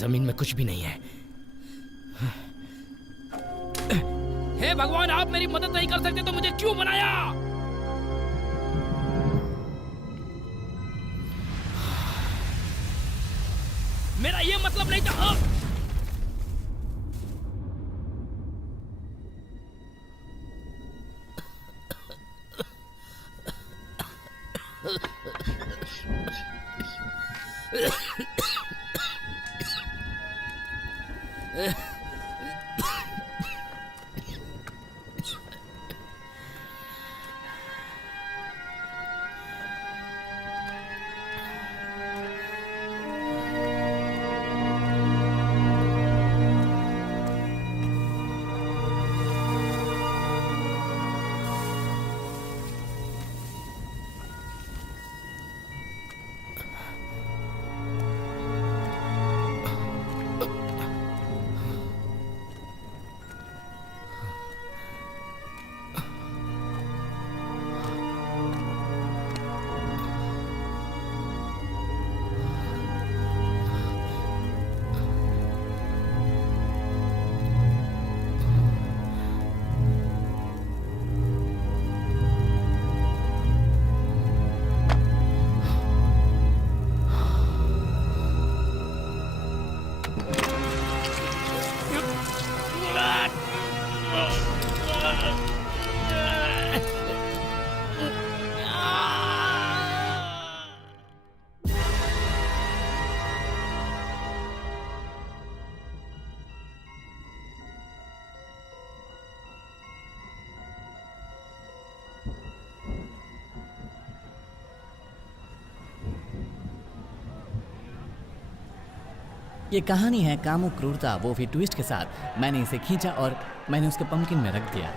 जमीन में कुछ भी नहीं है। हे भगवान, आप मेरी मदद नहीं कर सकते तो मुझे क्यों बनाया? मेरा ये मतलब नहीं था। ये कहानी है कामु क्रूरता, वो भी ट्विस्ट के साथ। मैंने इसे खींचा और मैंने उसके पंपकिन में रख दिया।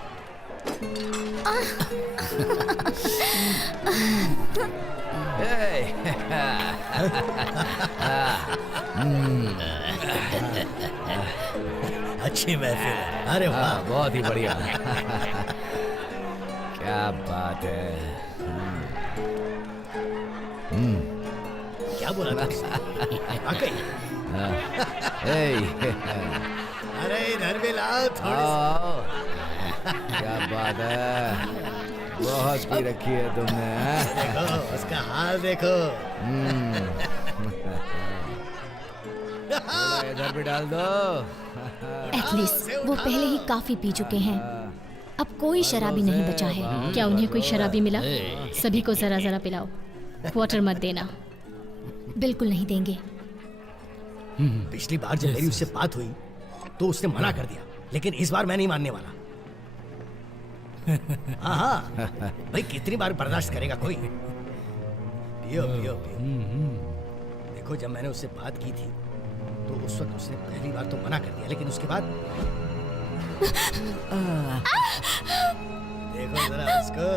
अच्छी महफिल है। अरे वाह, बहुत ही बढ़िया। क्या बात है। क्या बोला था? अरे इधर भी लाओ थोड़ी। क्या बात है, बहुत पी रखी है तुमने। देखो उसका हाल देखो। इधर भी डाल दो। एटलीस्ट वो पहले ही काफी पी चुके हैं। अब कोई शराबी नहीं बचा है। क्या उन्हें कोई शराबी मिला? सभी को जरा जरा पिलाओ। क्वार्टर मत देना। बिल्कुल नहीं देंगे। पिछली बार जब मेरी उससे बात हुई तो उसने मना कर दिया, लेकिन इस बार मैं नहीं मानने वाला। हाँ हाँ भाई, कितनी बार बर्दाश्त करेगा कोई। पियो पियो पियो। देखो जब मैंने उससे बात की थी तो उस वक्त उसने पहली बार तो मना कर दिया, लेकिन उसके बाद देखो जरा उसको।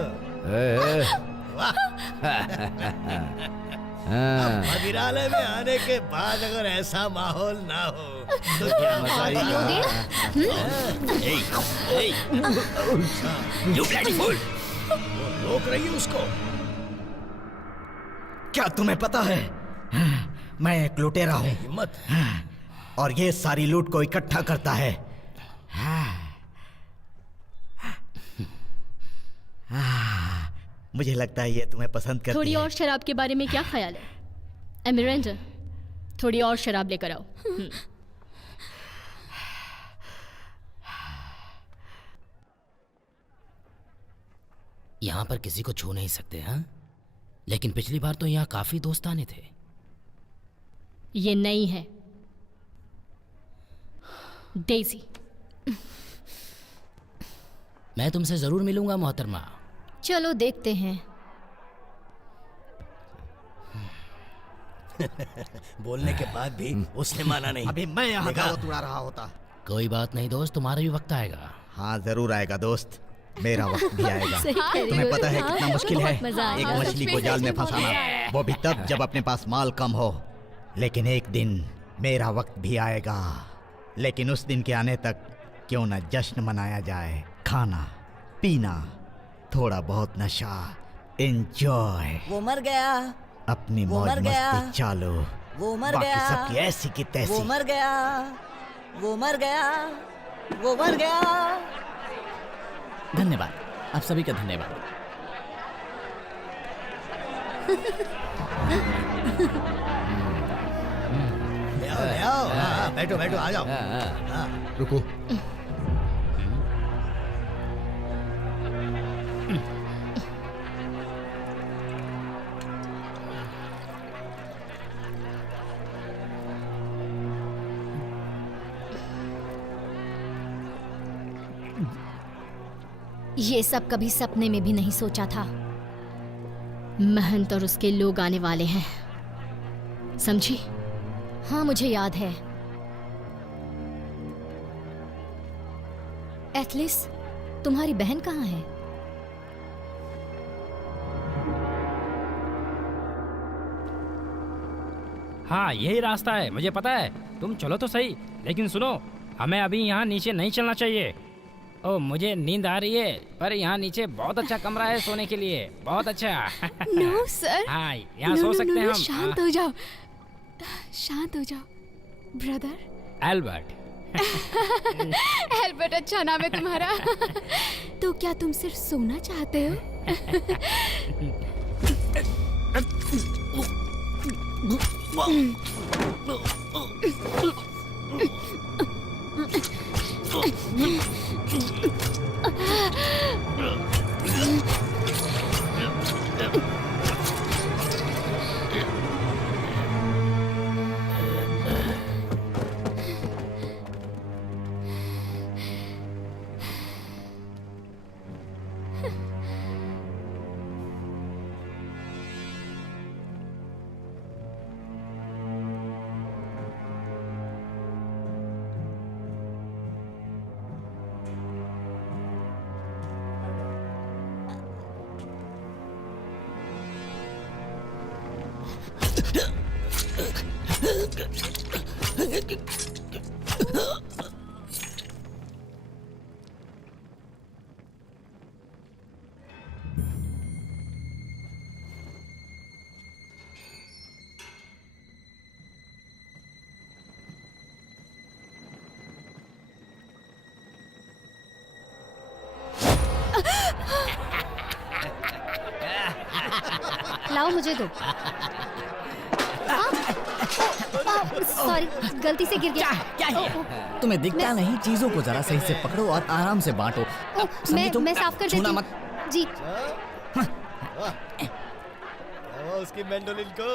मदिरालय में आने के बाद अगर ऐसा माहौल ना हो तो क्या मजा आएगा। रोक रही है उसको। क्या तुम्हें पता है, मैं एक लुटेरा हूँ हिम्मत और ये सारी लूट को इकट्ठा करता है। मुझे लगता है ये तुम्हें पसंद करती थोड़ी है। और शराब के बारे में क्या ख्याल है एमिरेंडा? थोड़ी और शराब लेकर आओ। यहाँ पर किसी को छू नहीं सकते, हाँ? लेकिन पिछली बार तो यहाँ काफी दोस्ताने थे। ये नहीं है डेज़ी। मैं तुमसे जरूर मिलूंगा मोहतरमा। चलो देखते हैं। बोलने के बाद भी उसने माना नहीं। अभी मैं यहाँ दावत उड़ा रहा होता। कोई बात नहीं दोस्त, तुम्हारा भी वक्त आएगा। हाँ जरूर आएगा दोस्त, मेरा वक्त भी आएगा। सही कह रही तुम्हें हो। पता है कितना मुश्किल है बहुत मजा आया। एक मछली को जाल में फंसाना, वो भी तब जब अपने पास माल कम हो। लेकिन एक दिन मेरा वक्त भी आएगा, लेकिन उस दिन के आने तक क्यों न जश्न मनाया जाए। खाना पीना, थोड़ा बहुत नशा, एंजॉय। वो मर गया। अपनी वो मौज मर गया। मस्ती चालो। वो मर बाकी गया, सबकी ऐसी की तैसी। वो मर गया, वो मर गया, वो मर गया। धन्यवाद, आप सभी का धन्यवाद। ले आओ, हाँ, बैठो बैठो, आ जाओ। हाँ। रुको। ये सब कभी सपने में भी नहीं सोचा था। महंत और उसके लोग आने वाले हैं, समझी? हाँ, मुझे याद है। एथलिस, तुम्हारी बहन कहाँ है? हाँ, यही रास्ता है, मुझे पता है। तुम चलो तो सही, लेकिन सुनो, हमें अभी यहाँ नीचे नहीं चलना चाहिए। ओ, मुझे नींद आ रही है, पर यहाँ नीचे बहुत अच्छा कमरा है सोने के लिए, बहुत अच्छा। No sir. हाँ, यहाँ सो सकते हैं हम। शांत हो जाओ, शांत हो जाओ ब्रदर। एल्बर्ट। एल्बर्ट अच्छा नाम है तुम्हारा। तो क्या तुम सिर्फ सोना चाहते हो? लाओ, मुझे दो। सॉरी, गलती से गिर गया। क्या है? तुम्हें दिखता नहीं? चीजों को जरा सही से पकड़ो और आराम से बांटो। समझी तुम? मैं साफ कर देती छूना हूँ। मत। जी। वो उसकी मैंडोलिन को।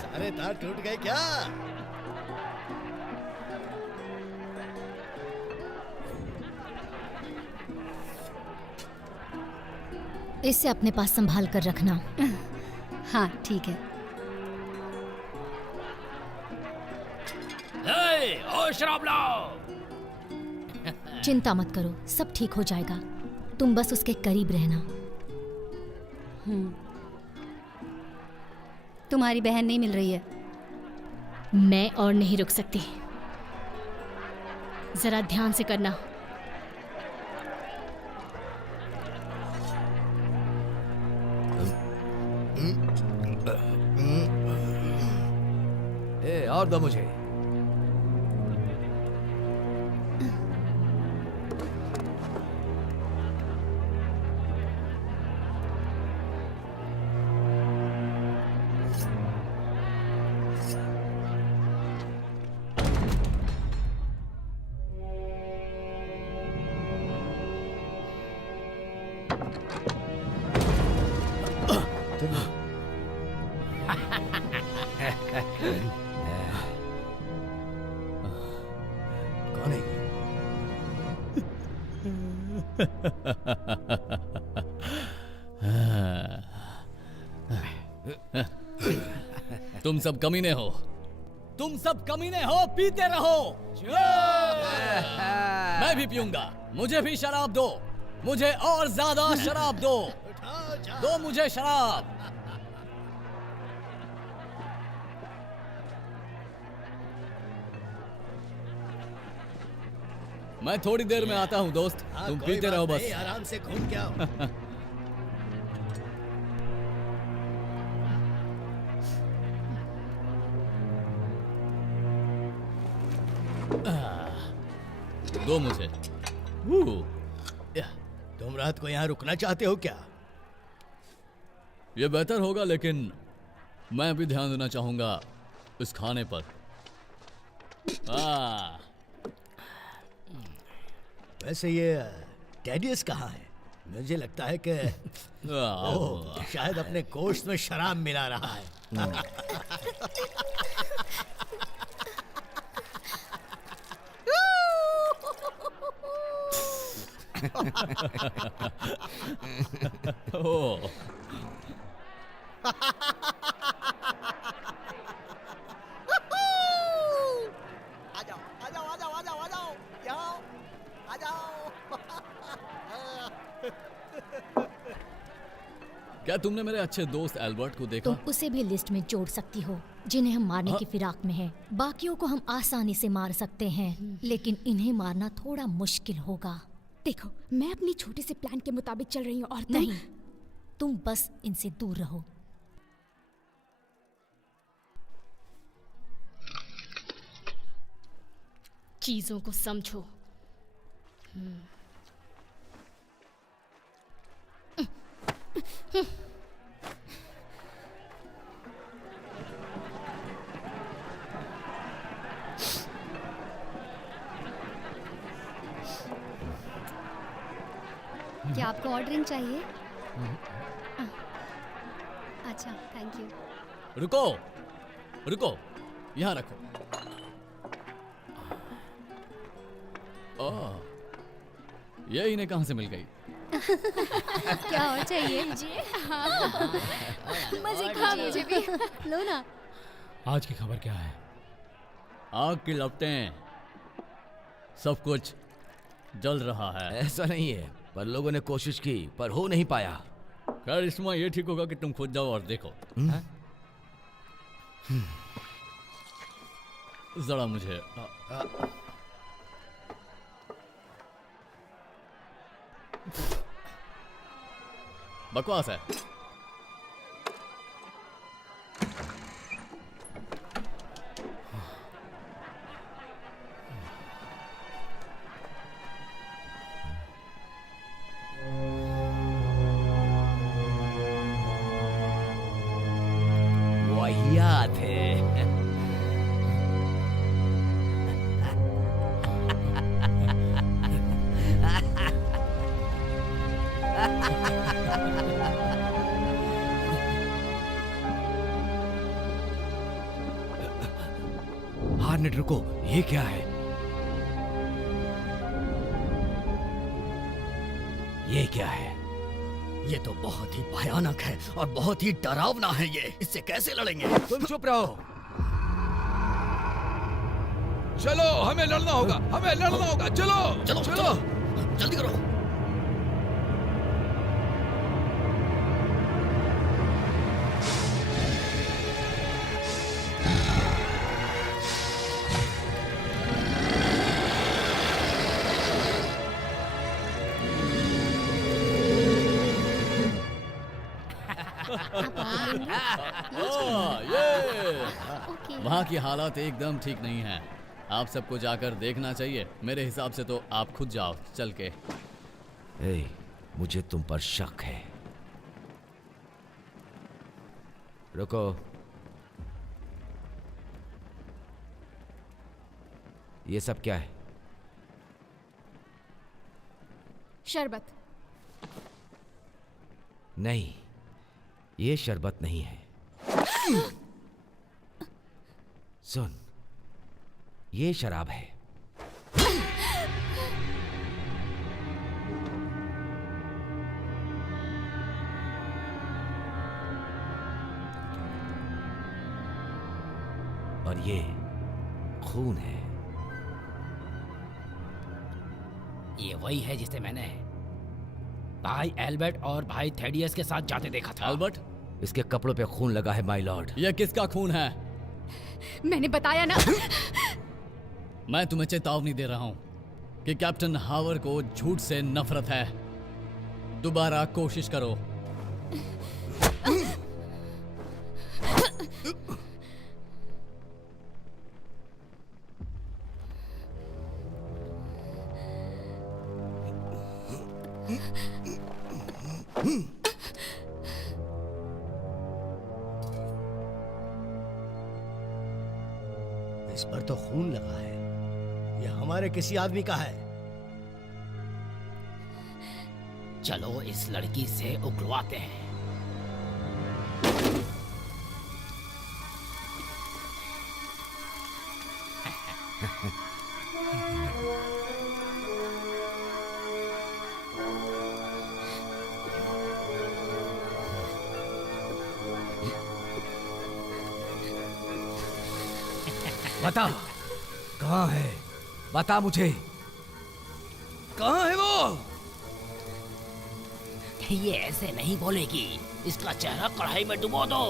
सारे तार टूट गए क्या? इसे अपने पास संभाल कर रखना। हाँ ठीक है। ओ, शराब लाओ। चिंता मत करो, सब ठीक हो जाएगा। तुम बस उसके करीब रहना। तुम्हारी बहन नहीं मिल रही है। मैं और नहीं रुक सकती। जरा ध्यान से करना। और दो मुझे। कौन है ये? तुम सब कमीने हो, तुम सब कमीने हो। पीते रहो। मैं भी पीऊंगा। मुझे भी शराब दो, मुझे और ज्यादा शराब दो। दो मुझे शराब। मैं थोड़ी देर में आता हूँ दोस्त। हाँ, तुम कोई पीते बात रहो बस। नहीं, आराम से घूम के आओ। तुम रात को यहाँ रुकना चाहते हो क्या? ये बेहतर होगा, लेकिन मैं भी ध्यान देना चाहूंगा इस खाने पर। वैसे ये टेडियस कहाँ है? मुझे लगता है कि शायद अपने गोश्त में शराब मिला रहा है। ओह, क्या तुमने मेरे अच्छे दोस्त एल्बर्ट को देखा? तुम उसे भी लिस्ट में जोड़ सकती हो जिन्हें हम मारने की फिराक में हैं। बाकियों को हम आसानी से मार सकते हैं, लेकिन इन्हें मारना थोड़ा मुश्किल होगा। देखो, मैं अपनी छोटे से प्लान के मुताबिक चल रही हूँ और नहीं, तुम बस इनसे दूर रहो। चीजों को समझो। क्या आपको और ड्रिंक चाहिए? अच्छा, थैंक यू। रुको, रुको, यहाँ रखो। ये इन्हें कहाँ से मिल गई? क्या और चाहिए? मजे खा मुझे भी। लो ना। आज की खबर क्या है? आग की लपटें, सब कुछ जल रहा है। ऐसा नहीं है, पर लोगों ने कोशिश की पर हो नहीं पाया। खैर, इसमें ये ठीक होगा कि तुम खुद जाओ और देखो। जरा मुझे बकवास है। वाहियात है। हार्नेट, रुको, ये क्या है? ये क्या है? ये तो बहुत ही भयानक है और बहुत ही डरावना है। ये इससे कैसे लड़ेंगे? तुम चुप रहो। चलो, हमें लड़ना होगा, हमें लड़ना होगा। चलो चलो चलो, जल्दी करो। वहाँ की हालात एकदम ठीक नहीं है। आप सबको जाकर देखना चाहिए। मेरे हिसाब से तो आप खुद जाओ चल के। ए, मुझे तुम पर शक है। रुको, ये सब क्या है? शरबत। नहीं, ये शरबत नहीं है। सुन, ये शराब है। और ये खून है। ये वही है जिसे मैंने भाई एल्बर्ट और भाई थेडियस के साथ जाते देखा था। एल्बर्ट, इसके कपड़ों पे खून लगा है माय लॉर्ड। ये किसका खून है? मैंने बताया ना। मैं तुम्हें चेतावनी दे रहा हूं कि कैप्टन हावर को झूठ से नफरत है। दोबारा कोशिश करो। इस पर तो खून लगा है। ये हमारे किसी आदमी का है। चलो इस लड़की से उगलवाते हैं। बता कहाँ है, बता मुझे कहाँ है वो। ये ऐसे नहीं बोलेगी, इसका चेहरा कढ़ाई में डुबो दो।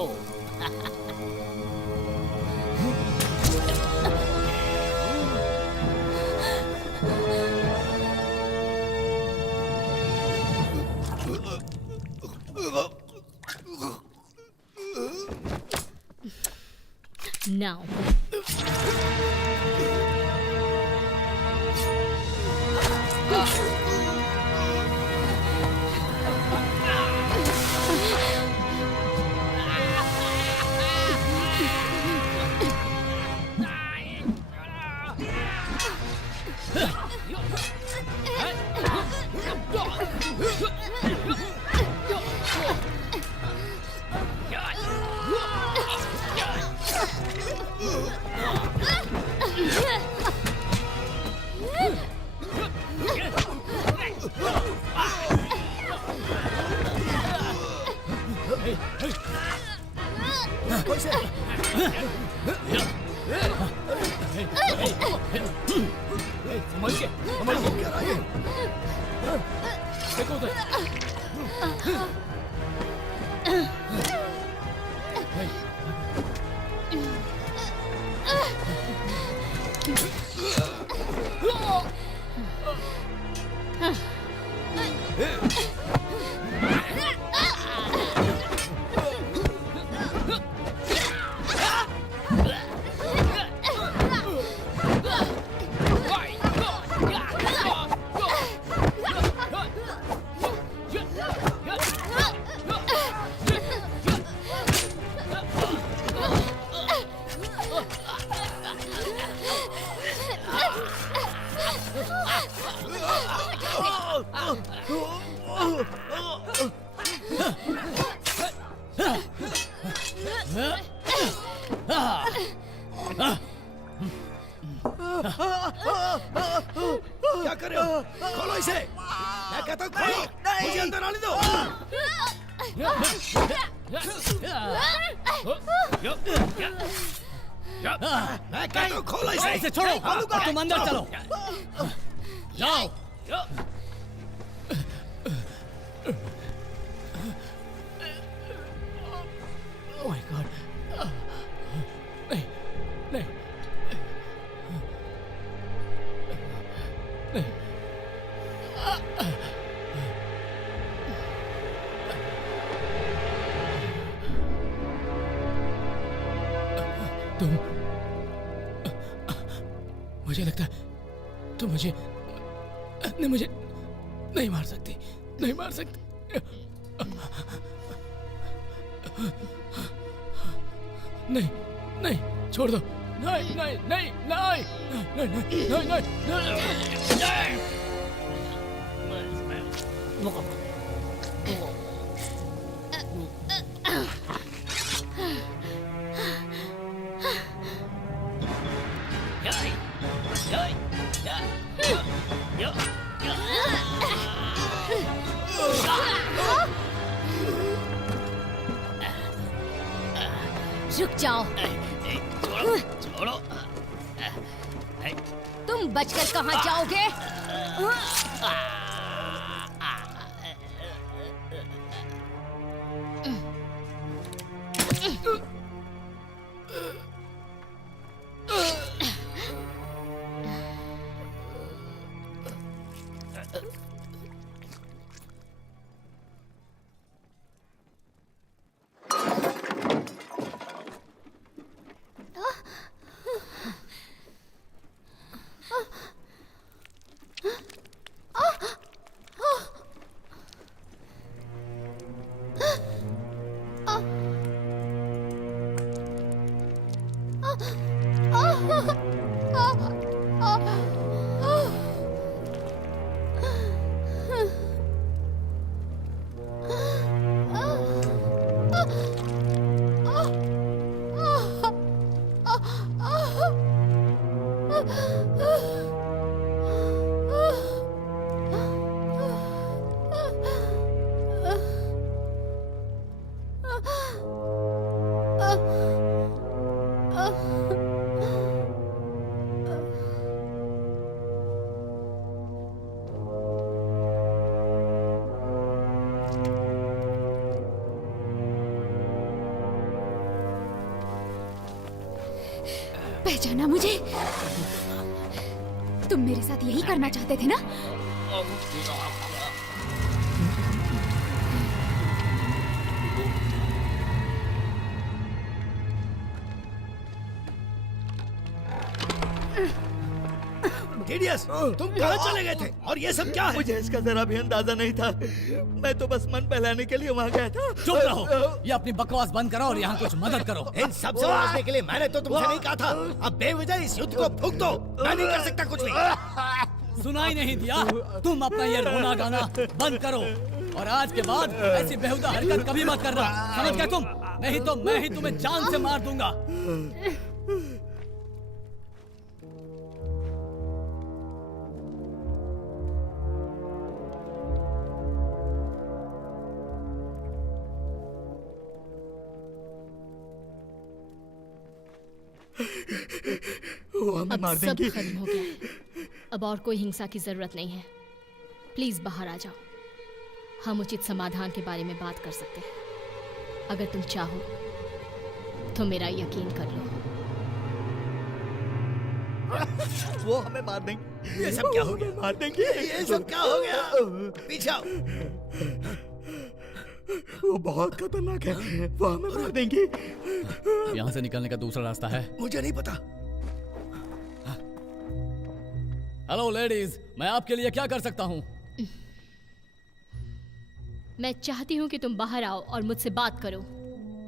Now. क्या कर रहे हो? खोलो इसे। मैं कहता हूँ खोलो। मुझे अंदर आने दो। मैं कहता हूँ खोलो इसे। इसे छोड़ो, तुम अंदर चलो। जाओ। Oh my God. नहीं, नहीं, नहीं। तुम, मुझे लगता है तुम मुझे नहीं मार सकती, नहीं मार सकती। नहीं, नहीं, छोड़ दो। नहीं, नहीं, नहीं, नहीं, नहीं, नहीं, नहीं, नहीं। रुक जाओ। छोड़ो। तुम बचकर कहाँ जाओगे? पहचाना मुझे? तुम मेरे साथ यही करना चाहते थे ना? Hideous, तुम कहाँ चले गए थे? और ये सब क्या है? मुझे इसका जरा भी अंदाजा नहीं था। मैं तो बस मन बहलाने के लिए वहाँ गया था। चुप रहो, ये अपनी बकवास बंद करो और यहाँ कुछ मदद करो। इन सब से बचने के लिए मैंने तो तुमसे नहीं कहा था। अब बेवजह इस युद्ध को फूंक दो। मैं नहीं कर सकता कुछ भी। सुनाई नहीं दिया? तुम अपना ये रोना गाना बंद करो और आज के बाद ऐसी बेहुदा हरकत कभी मत करना, समझ गए तुम? नहीं तो मैं ही तुम्हें जान से मार दूंगा। वो हमें अब मार सब देंगी। खत्म हो गया है। अब और कोई हिंसा की जरूरत नहीं है। प्लीज बाहर आ जाओ। हम उचित समाधान के बारे में बात कर सकते हैं। अगर तुम चाहो तो मेरा यकीन कर लो। वो हमें मार देंगे। ये सब क्या हो गया? मार देंगे। ये सब क्या हो गया? पीछे आओ। वो बहुत खतरनाक है। वो हमें मार देंगी। यहाँ से निकलने का दूसरा रास्ता है? मुझे नहीं पता। हेलो लेडीज, मैं आपके लिए क्या कर सकता हूँ? मैं चाहती हूँ कि तुम बाहर आओ और मुझसे बात करो।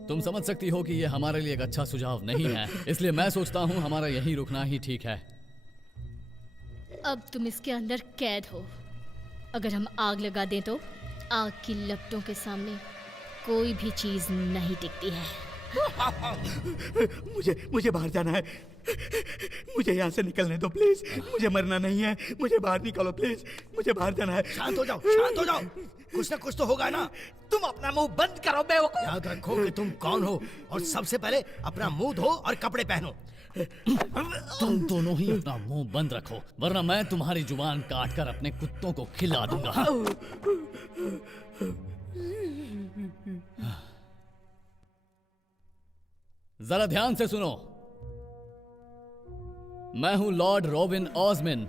तुम समझ सकती हो कि ये हमारे लिए एक अच्छा सुझाव नहीं है, इसलिए मैं सोचता हूँ हमारा यहीं रुकना ही ठीक है। अब तुम इसके अंदर कैद हो। अगर हम आग लगा दें तो आग की लपटों के सामने कोई भी चीज नहीं टिकती है। मुझे बाहर जाना है। मुझे यहाँ से निकलने दो प्लीज। मुझे मरना नहीं है। मुझे बाहर निकालो प्लीज। मुझे बाहर जाना है। शांत हो जाओ, शांत हो जाओ। कुछ ना कुछ तो होगा ना। तुम अपना मुंह बंद करो बेवकूफ। याद रखो कि तुम कौन हो और सबसे पहले अपना मुंह धो और कपड़े पहनो। तुम दोनों ही अपना मुंह बंद रखो, वरना मैं तुम्हारी जुबान काट कर अपने कुत्तों को खिला दूंगा। जरा ध्यान से सुनो। मैं हूं लॉर्ड रॉबिन ऑस्मिन।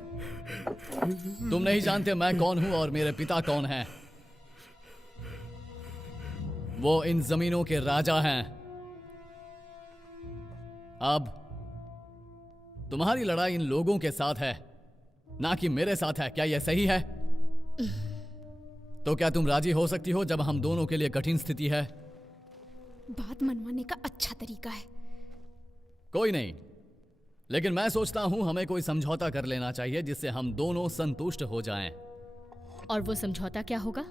तुम नहीं जानते मैं कौन हूं और मेरे पिता कौन हैं। वो इन जमीनों के राजा हैं। अब तुम्हारी लड़ाई इन लोगों के साथ है, ना कि मेरे साथ है। क्या यह सही है? तो क्या तुम राजी हो सकती हो जब हम दोनों के लिए कठिन स्थिति है? बात मनवाने का अच्छा तरीका है। कोई नहीं, लेकिन मैं सोचता हूं हमें कोई समझौता कर लेना चाहिए जिससे हम दोनों संतुष्ट हो जाएं। और वो समझौता क्या होगा?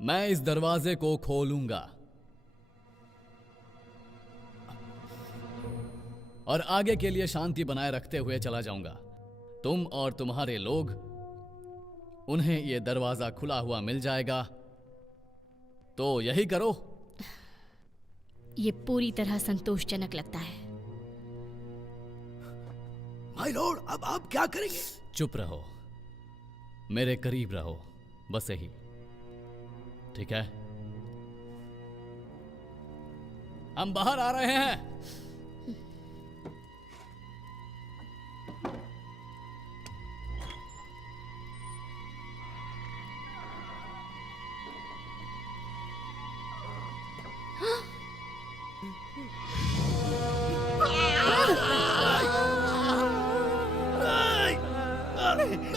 मैं इस दरवाजे को खोलूंगा और आगे के लिए शांति बनाए रखते हुए चला जाऊंगा। तुम और तुम्हारे लोग, उन्हें यह दरवाजा खुला हुआ मिल जाएगा। तो यही करो। ये पूरी तरह संतोषजनक लगता है। माय लॉर्ड, अब आप क्या करेंगे? चुप रहो, मेरे करीब रहो, बस यही। ठीक है, हम बाहर आ रहे हैं।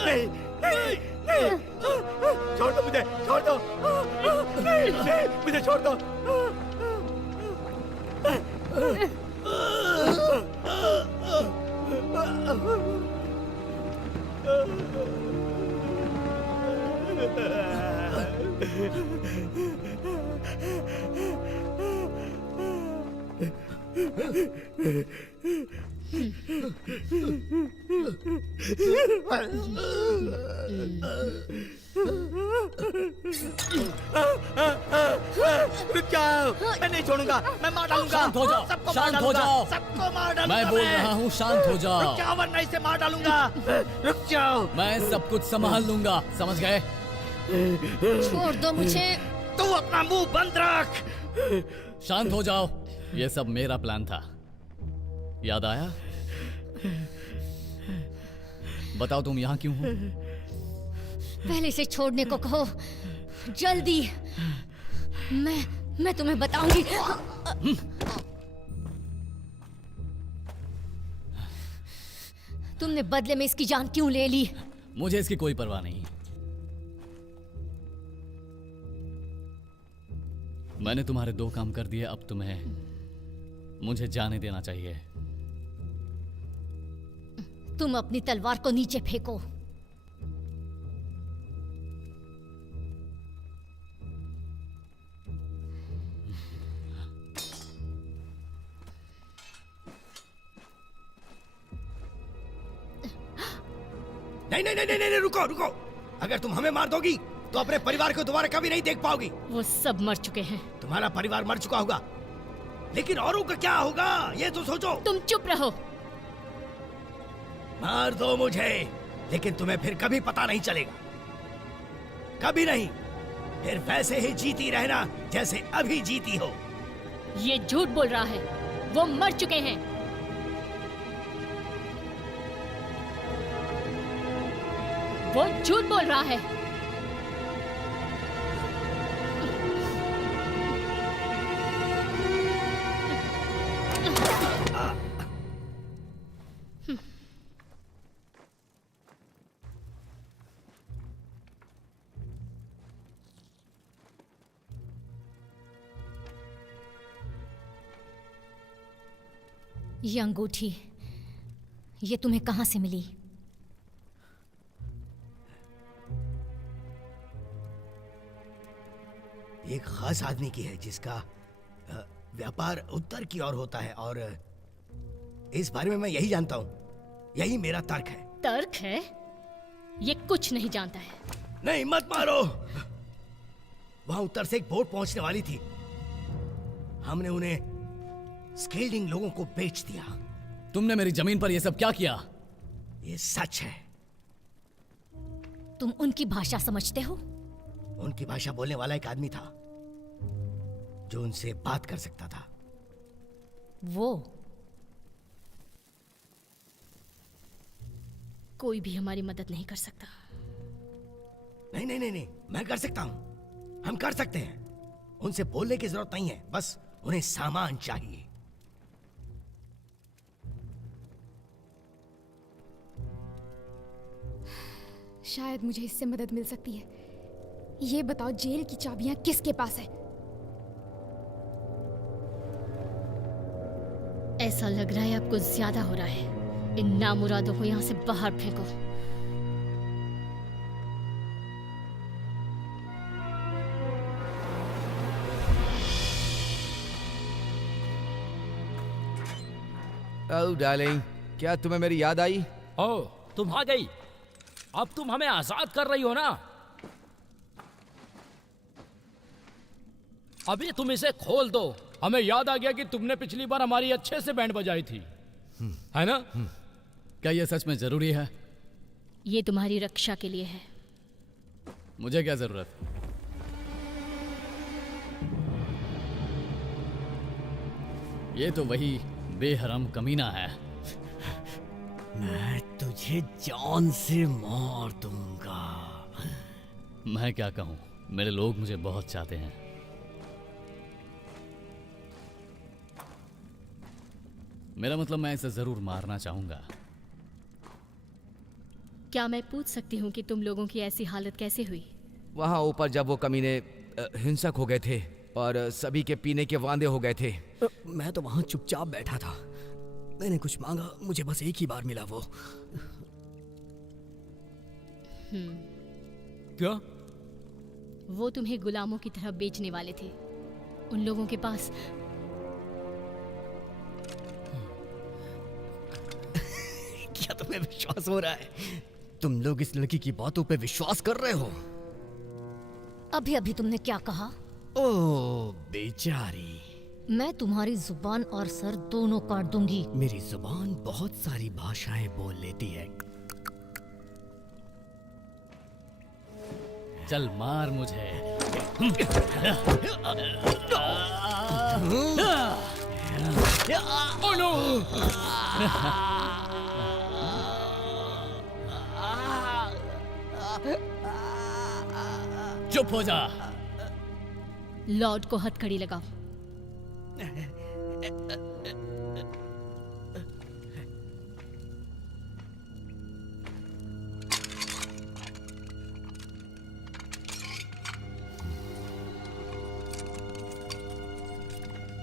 नहीं, छोड़ दो मुझे, छोड़ दो। नहीं, मुझे छोड़ दो। रुक जाओ, मैं नहीं छोड़ूंगा, मैं मार डालूंगा। शांत हो जाओ, सबको मार शांत हो डालूंगा, जाओ। सबको मार डालूंगा। मैं बोल रहा हूँ, शांत हो जाओ। रुक जाओ वरना इसे मार डालूंगा। रुक जाओ। मैं सब कुछ संभाल लूंगा, समझ गए? छोड़ दो मुझे। तू अपना मुंह बंद रख। शांत हो जाओ, ये सब मेरा प्लान था। याद आया? बताओ तुम यहाँ क्यों हो? पहले इसे छोड़ने को कहो, जल्दी। मैं तुम्हें बताऊंगी। तुमने बदले में इसकी जान क्यों ले ली? मुझे इसकी कोई परवाह नहीं। मैंने तुम्हारे 2 काम कर दिए, अब तुम्हें मुझे जाने देना चाहिए। तुम अपनी तलवार को नीचे फेंको। नहीं नहीं नहीं नहीं नहीं, रुको रुको। अगर तुम हमें मार दोगी तो अपने परिवार को दोबारा कभी नहीं देख पाओगी। वो सब मर चुके हैं। तुम्हारा परिवार मर चुका होगा, लेकिन औरों का क्या होगा ये तो सोचो। तुम चुप रहो। मार दो मुझे, लेकिन तुम्हें फिर कभी पता नहीं चलेगा, कभी नहीं। फिर वैसे ही जीती रहना जैसे अभी जीती हो। ये झूठ बोल रहा है, वो मर चुके हैं। वो झूठ बोल रहा है। ये अंगूठी, ये तुम्हें कहां से मिली? एक खास आदमी की है जिसका व्यापार उत्तर की ओर होता है, और इस बारे में मैं यही जानता हूँ। यही मेरा तर्क है। तर्क है? ये कुछ नहीं जानता है। नहीं, मत मारो। वहां उत्तर से एक बोट पहुंचने वाली थी। हमने उन्हें स्केल्डिंग लोगों को बेच दिया। तुमने मेरी जमीन पर यह सब क्या किया? ये सच है। तुम उनकी भाषा समझते हो? उनकी भाषा बोलने वाला एक आदमी था जो उनसे बात कर सकता था। वो कोई भी हमारी मदद नहीं कर सकता। नहीं नहीं नहीं नहीं, मैं कर सकता हूं। हम कर सकते हैं। उनसे बोलने की जरूरत नहीं है, बस उन्हें सामान चाहिए। शायद मुझे इससे मदद मिल सकती है। ये बताओ, जेल की चाबियां किसके पास है? ऐसा लग रहा है आपको ज्यादा हो रहा है। इन नामुरादों को यहां से बाहर फेंको। ओह डार्लिंग, क्या तुम्हें मेरी याद आई? ओ, तुम आ गई। अब तुम हमें आजाद कर रही हो ना? अभी तुम इसे खोल दो। हमें याद आ गया कि तुमने पिछली बार हमारी अच्छे से बैंड बजाई थी, है ना? क्या यह सच में जरूरी है? ये तुम्हारी रक्षा के लिए है। मुझे क्या जरूरत? ये तो वही बेहरम कमीना है। मैं तुझे जान से मार दूंगा। मैं क्या कहूं, मेरे लोग मुझे बहुत चाहते हैं। मेरा मतलब, मैं इसे जरूर मारना चाहूंगा। क्या मैं पूछ सकती हूँ कि तुम लोगों की ऐसी हालत कैसे हुई? वहां ऊपर जब वो कमीने हिंसक हो गए थे और सभी के पीने के वांदे हो गए थे। मैं तो वहां चुपचाप बैठा था। मैंने कुछ मांगा, मुझे बस एक ही बार मिला वो। क्या? वो तुम्हें गुलामों की तरह बेचने वाले थे। उन लोगों के पास क्या तुम्हें विश्वास हो रहा है? तुम लोग इस लड़की की बातों पे विश्वास कर रहे हो? अभी अभी तुमने क्या कहा? ओ बेचारी, मैं तुम्हारी जुबान और सर दोनों काट दूंगी। मेरी जुबान बहुत सारी भाषाएं बोल लेती है। चल मार मुझे। Oh no! चुप हो जा। लॉर्ड को हथकड़ी लगाओ।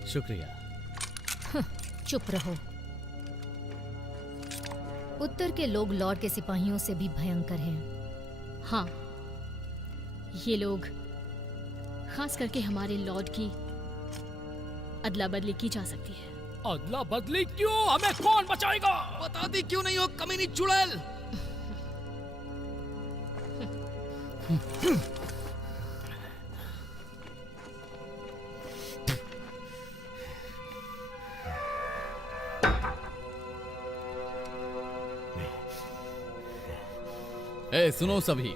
शुक्रिया। चुप रहो। उत्तर के लोग लॉर्ड के सिपाहियों से भी भयंकर हैं। हाँ, ये लोग खास करके हमारे लॉर्ड की अदला बदली की जा सकती है। अदला बदली क्यों? हमें कौन बचाएगा? बता दी क्यों नहीं हो कमीनी चुड़ैल? ए, सुनो सभी,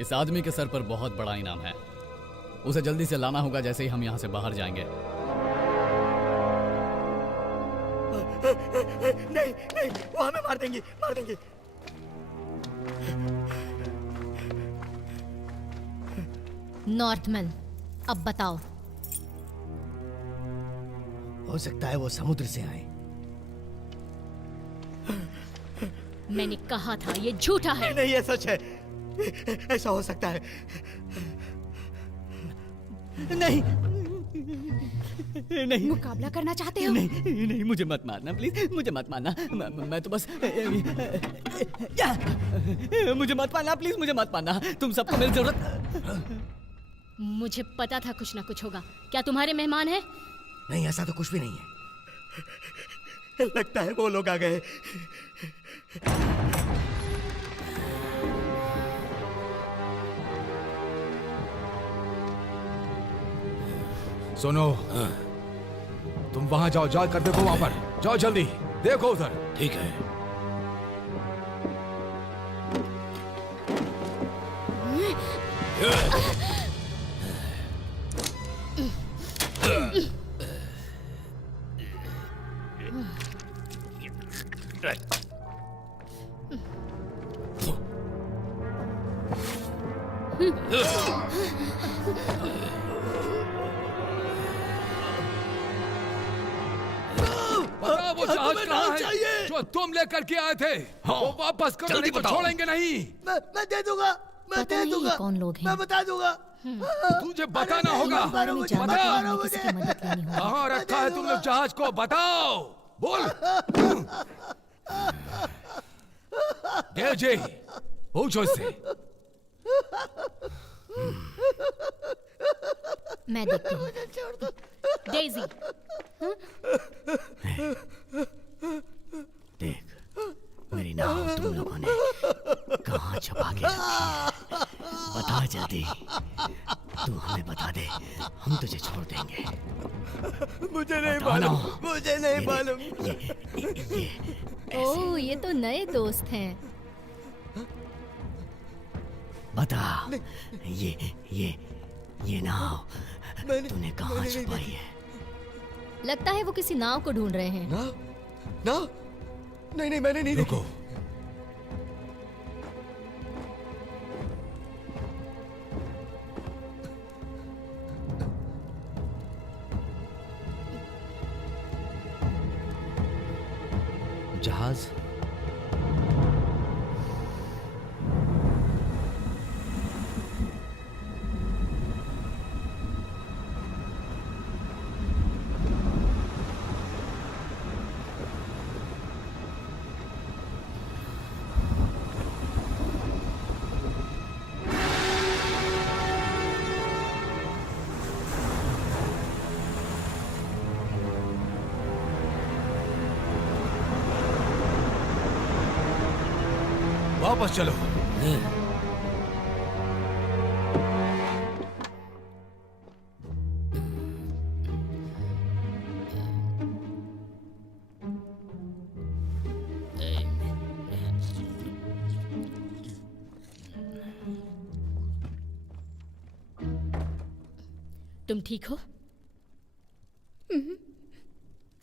इस आदमी के सर पर बहुत बड़ा इनाम है। उसे जल्दी से लाना होगा जैसे ही हम यहाँ से बाहर जाएंगे। नहीं नहीं, वो हमें मार देंगी, मार देंगी। नॉर्थमैन, अब बताओ। हो सकता है वो समुद्र से आए। मैंने कहा था ये झूठा है। नहीं, ये सच है। ऐसा हो सकता है। नहीं नहीं, मुकाबला करना चाहते हो? नहीं नहीं, मुझे मत मारना प्लीज, मुझे मत मारना। मैं तो बस मुझे मत मारना प्लीज, मुझे मत मारना। तुम सबको मेरी जरूरत। मुझे पता था कुछ ना कुछ होगा। क्या तुम्हारे मेहमान हैं? नहीं, ऐसा तो कुछ भी नहीं है। लगता है वो लोग आ गए। सुनो, तुम वहां जाओ, जा कर देखो वहां पर। जाओ जल्दी, देखो उधर। ठीक है। बताओ वो जहाज कहाँ है जो तुम लेकर के आए थे? वो वापस करो, नहीं तो छोड़ेंगे नहीं। मैं दे दूंगा, मैं पता दे नहीं दूंगा। ये कौन लोग हैं। मैं बता दूंगा। तुझे बताना होगा। बारे में जानना बताओ। है, हमें किसी की मदद लेनी होगी। कहाँ रखा है तुमने जहाज को? बताओ, बोल। देव जी, पूछो इससे। मैं देखती हूँ। डेज़ी, देख, मेरी नाव तुम लोगों ने कहाँ छुपा के रखी है? बता जल्दी। तू हमें बता दे, हम तुझे छोड़ देंगे। मुझे नहीं मालूम, मुझे नहीं मालूम। ओह, ये तो नए दोस्त हैं। बता, ये नाव तूने कहाँ छुपाई है? लगता है वो किसी नाव को ढूंढ रहे हैं। ना, नहीं, मैंने नहीं देखी। जहाज वापस चलो। तुम ठीक हो?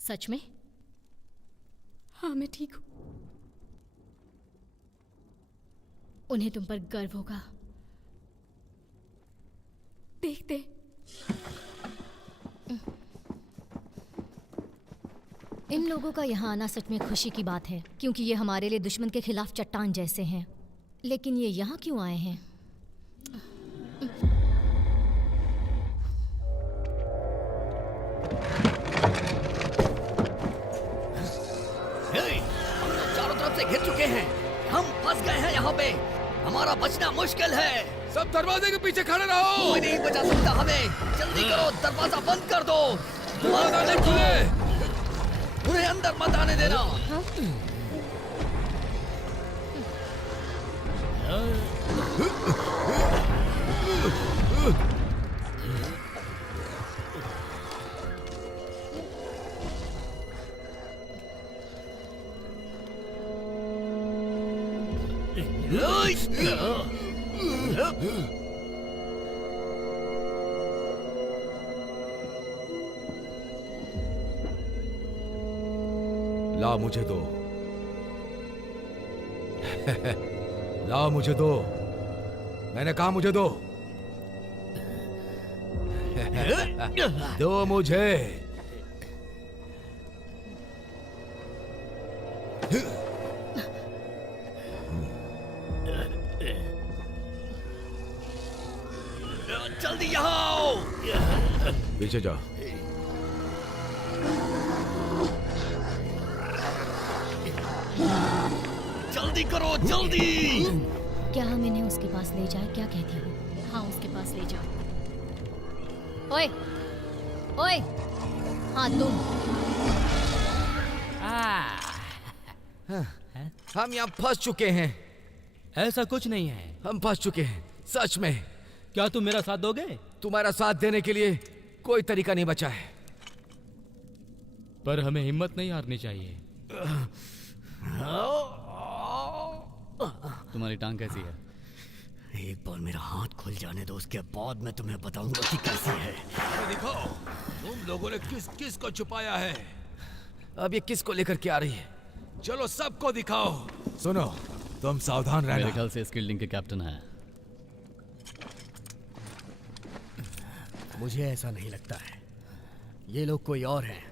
सच में? हाँ, मैं ठीक हूँ। उन्हें तुम पर गर्व होगा। देखते। इन लोगों का यहाँ आना सच में खुशी की बात है, क्योंकि ये हमारे लिए दुश्मन के खिलाफ चट्टान जैसे हैं। लेकिन ये यहाँ क्यों आए हैं? चारों तरफ से घिर चुके हैं, हम फंस गए हैं यहाँ पे, हमारा बचना मुश्किल है। सब दरवाजे के पीछे खड़े रहो। कोई नहीं बचा सकता हमें, जल्दी करो, दरवाजा बंद कर दो। दरवाजा खुले। उन्हें अंदर मत आने देना। ला मुझे दो। ला मुझे दो। मैंने कहा मुझे दो। दो मुझे। जल्दी यहाँ आओ। पीछे जाओ। जल्दी करो, जल्दी। क्या हम इन्हें उसके पास ले जाए? क्या कहती हो? हाँ, उसके पास ले जाओ। ओए, ओए, हाँ तुम। हम यहाँ फंस चुके हैं। ऐसा कुछ नहीं है। हम फंस चुके हैं, सच में। क्या तुम मेरा साथ दोगे? तुम्हारा साथ देने के लिए कोई तरीका नहीं बचा है। पर हमें हिम्मत नहीं हारनी चाहिए। तुम्हारी टांग कैसी है? एक बार मेरा हाथ खुल जाने दो, उसके बाद मैं तुम्हें बताऊंगा कि कैसी है। अरे देखो, तुम लोगों ने किस किस को छुपाया है। अब ये किस को लेकर के आ रही है? चलो सबको दिखाओ। सुनो, तुम सावधान मेरे रहना। ख्याल से स्किल्डिंग के कैप्टन है। मुझे ऐसा नहीं लगता है, ये लोग कोई और हैं।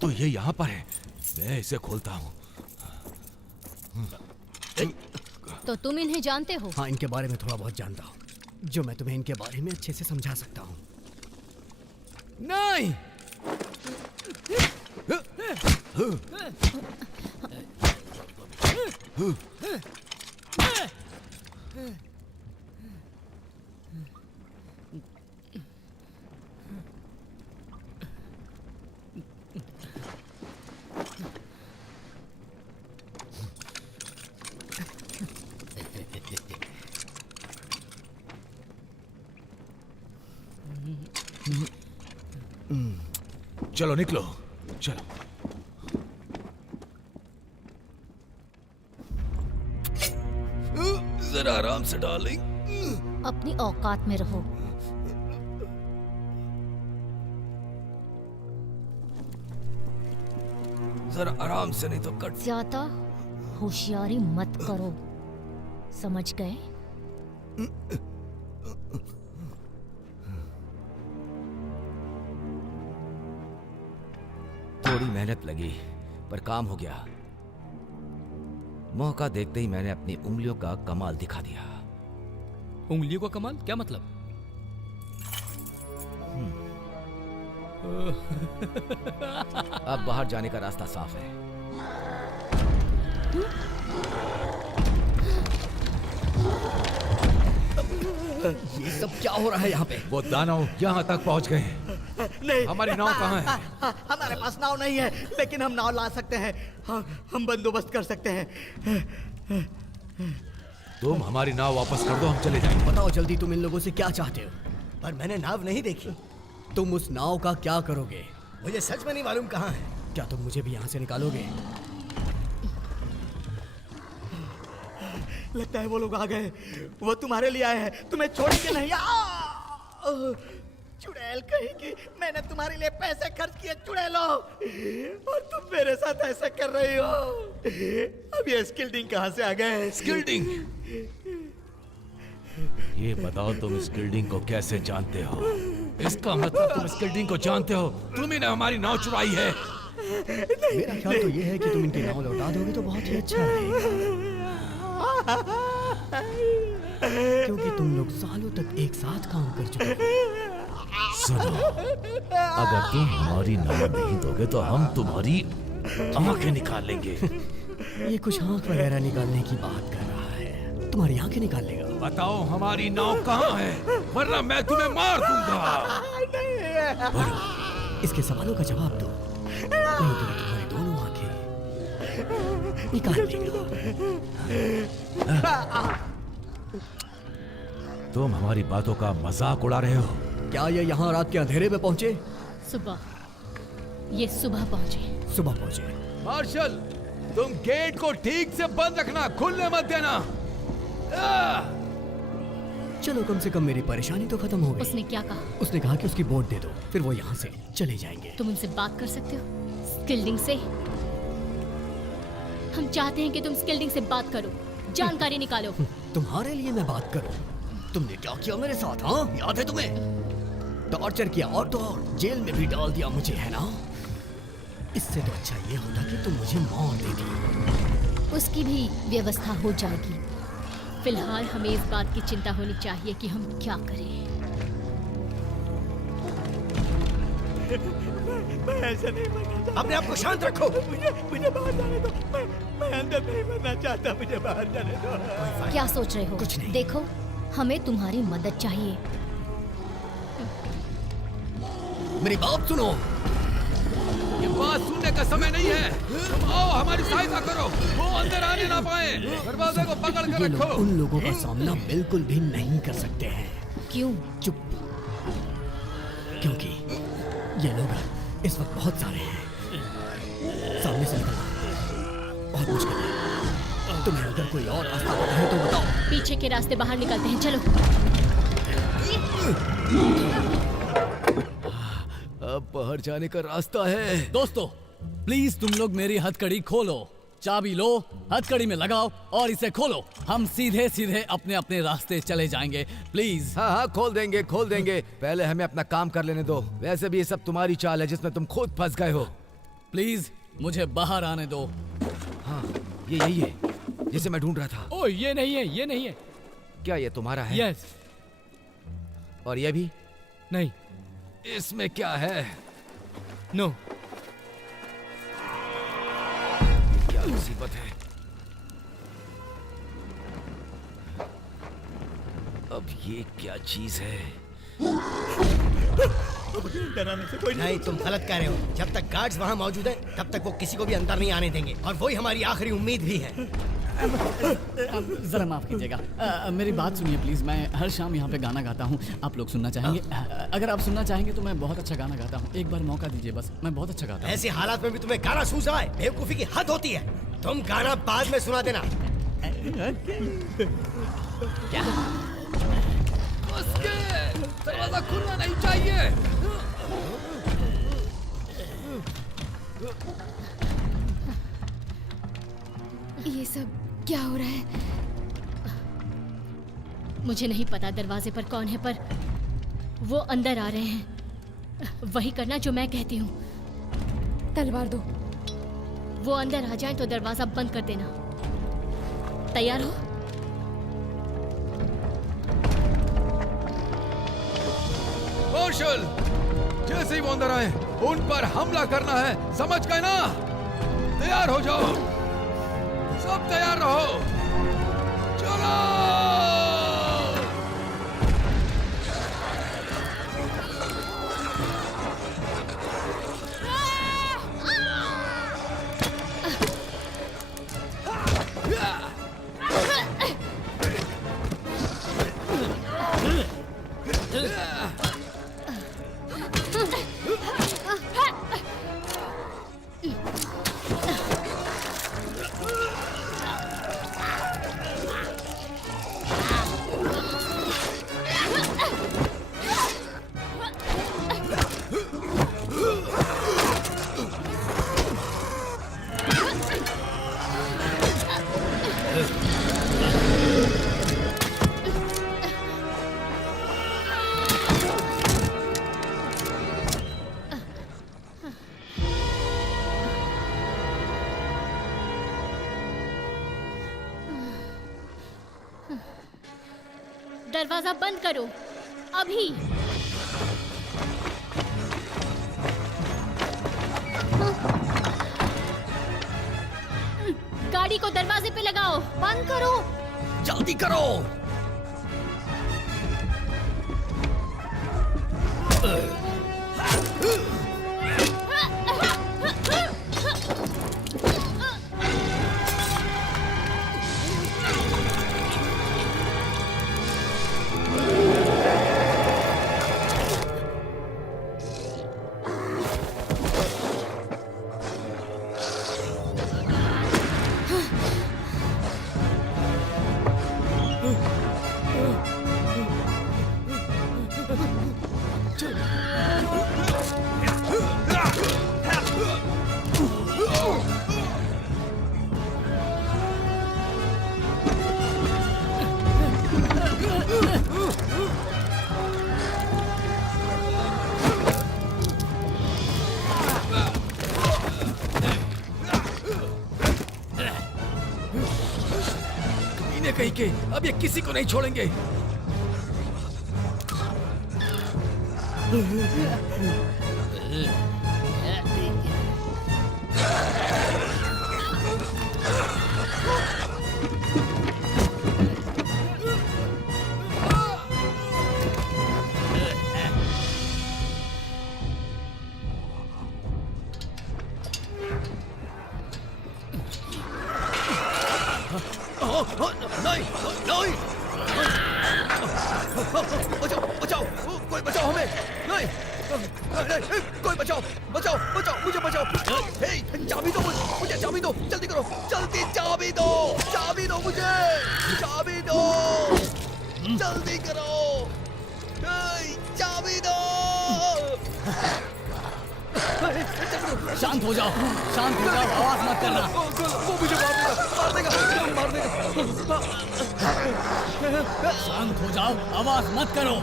तो ये यहाँ पर है, मैं इसे खोलता हूँ। तो तुम इन्हें जानते हो? हाँ, इनके बारे में थोड़ा बहुत जानता हूँ, जो मैं तुम्हें इनके बारे में अच्छे से समझा सकता हूँ। नहीं। चलो निकलो, चलो। जरा आराम से डार्लिंग। अपनी औकात में रहो। जरा आराम से, नहीं तो कट। ज्यादा होशियारी मत करो, समझ गए? थोड़ी मेहनत लगी, पर काम हो गया। मौका देखते ही मैंने अपनी उंगलियों का कमाल दिखा दिया। उंगलियों का कमाल? क्या मतलब? अब बाहर जाने का रास्ता साफ है। ये सब क्या हो रहा है यहाँ पे? वो दानव यहाँ तक पहुँच गए हैं। नहीं, हमारी नाव कहाँ है? हमारे पास नाव नहीं है, लेकिन हम नाव ला सकते हैं। हम बंदोबस्त कर सकते हैं। तुम हमारी नाव वापस कर दो, हम चले जाएंगे। बताओ जल्दी, तुम इन लोगों से क्या चाहते हो? पर मैंने नाव नहीं देखी। तुम उस नाव का क्या करोगे? मुझे सच में नहीं मालूम कहाँ है। क्या तुम मुझे भी यहाँ से निकालोगे? लगता है वो लोग आ गए। वो तुम्हारे लिए आए हैं, तुम्हें छोड़ेंगे नहीं। चुड़ैल कहेगी, मैंने तुम्हारे लिए पैसे खर्च किए चुड़ैलो, और तुम मेरे साथ ऐसा कर रही हो। अब ये स्किल्डिंग कहाँ से आ गए? स्किल्डिंग? ये बताओ तुम स्किल्डिंग को कैसे जानते हो? इसका मतलब तुम स्किल्डिंग को जानते हो? तुम ही ने हमारी नाव चुराई है। मेरा ख्याल तो ये है कि तुम इनकी नाव लौटा दोगे तो बहुत ही अच्छा रहेगा, क्योंकि तुम लोग सालों तक एक साथ काम कर चुके हो। सुनो, अगर तुम हमारी नाव नहीं दोगे तो हम तुम्हारी आंखें निकाल लेंगे। ये कुछ आंख वगैरह निकालने की बात कर रहा है, तुम्हारी आंखें निकाल लेगा। बताओ हमारी नाव कहाँ है, वरना मैं तुम्हें मार दूंगा। इसके सवालों का जवाब दो, नहीं तो मैं तुम्हारी दोनों आंखें निकाल लेगा। तुम हमारी बातों का मजाक उड़ा रहे हो। क्या ये यहाँ रात के अंधेरे में पहुंचे? सुबह, ये सुबह पहुंचे। सुबह पहुंचे। मार्शल, तुम गेट को ठीक से बंद रखना, खुलने मत देना। चलो, कम से कम मेरी परेशानी तो खत्म हो गई। उसने क्या कहा? उसने कहा कि उसकी बोट दे दो, फिर वो यहाँ से चले जाएंगे। तुम उनसे बात कर सकते हो स्किल्डिंग से? हम चाहते हैं कि तुम स्किल्डिंग से बात करो, जानकारी निकालो। तुम्हारे लिए मैं बात करूं? तुमने क्या किया मेरे साथ? हाँ, याद है तुम्हें? टॉर्चर किया और तो और जेल में भी डाल दिया मुझे, है ना? इससे तो अच्छा ये होता कि तुम मुझे मार देती। उसकी भी व्यवस्था हो जाएगी। फिलहाल हमें इस बात की चिंता होनी चाहिए कि हम क्या करें। मैं ऐसा नहीं बनना चाहता। अपने आप को शांत रखो। मुझे बाहर जाने दो। मैं अंदर नहीं बनना चाहता, मुझे बाहर जाने दो। क्या सोच रहे हो? कुछ नहीं। देखो, हमें तुम्हारी मदद चाहिए। मेरी बात सुनो। ये बात सुनने का समय नहीं है। तुम आओ, हमारी सहायता करो, वो अंदर आने ना पाए। दरवाजे को पकड़ कर ये रखो। लोग उन लोगों का सामना बिल्कुल भी नहीं कर सकते हैं। क्यों? चुप, क्योंकि ये लोग इस वक्त बहुत सारे हैं। सामने से निकलना बहुत मुश्किल है। तुम्हें अगर कोई और रास्ता पता है तो बताओ। पीछे के रास्ते बाहर निकलते हैं, चलो। अब बाहर जाने का रास्ता है। दोस्तों, प्लीज तुम लोग मेरी हथकड़ी खोलो। चाबी लो, हथकड़ी में लगाओ और इसे खोलो। हम सीधे सीधे अपने अपने रास्ते चले जाएंगे। प्लीज। हाँ हाँ, खोल देंगे खोल देंगे। पहले हमें अपना काम कर लेने दो। वैसे भी ये सब तुम्हारी चाल है जिसमें तुम खुद फंस गए हो। प्लीज मुझे बाहर आने दो। हाँ, ये यही है जिसे मैं ढूंढ रहा था। ओ, ये नहीं है, ये नहीं है। क्या ये तुम्हारा है? यस। और ये भी नहीं। इसमें क्या है? नो। क्या मुसीबत है? अब ये क्या चीज है? डराने से कोई नहीं, तुम गलत कह रहे हो। जब तक गार्ड्स वहाँ मौजूद हैं, तब तक वो किसी को भी अंदर नहीं आने देंगे, और वही हमारी आखिरी उम्मीद भी है। जरा माफ कीजिएगा, मेरी बात सुनिए प्लीज। मैं हर शाम यहाँ पे गाना गाता हूँ। आप लोग सुनना चाहेंगे? अगर आप सुनना चाहेंगे तो मैं बहुत अच्छा गाना गाता हूँ। एक बार मौका दीजिए बस, मैं बहुत अच्छा गाता हूँ। ऐसे हालात में भी तुम्हें गाना सूझ रहा है? बेवकूफी की हद होती है। तुम गाना बाद में सुना देना। क्या? दरवाजा खुलना नहीं चाहिए। ये सब क्या हो रहा है? मुझे नहीं पता दरवाजे पर कौन है, पर वो अंदर आ रहे हैं। वही करना जो मैं कहती हूँ। तलवार दो। वो अंदर आ जाएं तो दरवाजा बंद कर देना। तैयार हो? मार्शल, जैसे ही वो अंदर आए उन पर हमला करना है, समझ गए ना? तैयार हो जाओ, सब तैयार रहो। चलो। दरवाजा बंद करो अभी। गाड़ी को दरवाजे पे लगाओ, बंद करो। जल्दी करो। कहीं के अब ये किसी को नहीं छोड़ेंगे। नहीं नहीं, बचाओ बचाओ, कोई बचाओ हमें। नहीं नहीं, कोई बचाओ बचाओ बचाओ, मुझे बचाओ। चाबी दो मुझे, चाबी दो, जल्दी करो, जल्दी चाबी दो, चाबी दो मुझे, चाबी दो, जल्दी करो, चाबी दो। शांत हो जाओ, शांत हो जाओ, आवाज मत करना। वो मुझे मार देगा, मार देगा। शांत हो जाओ, आवाज मत करो।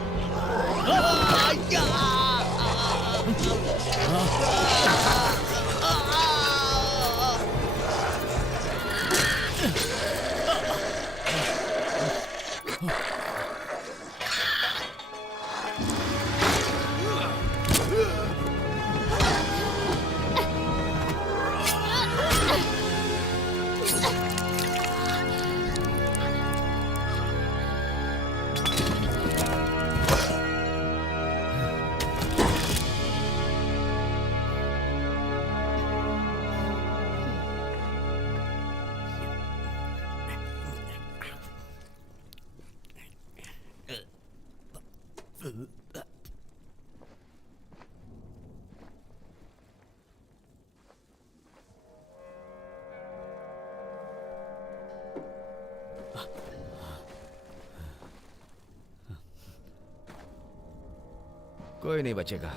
कोई नहीं बचेगा।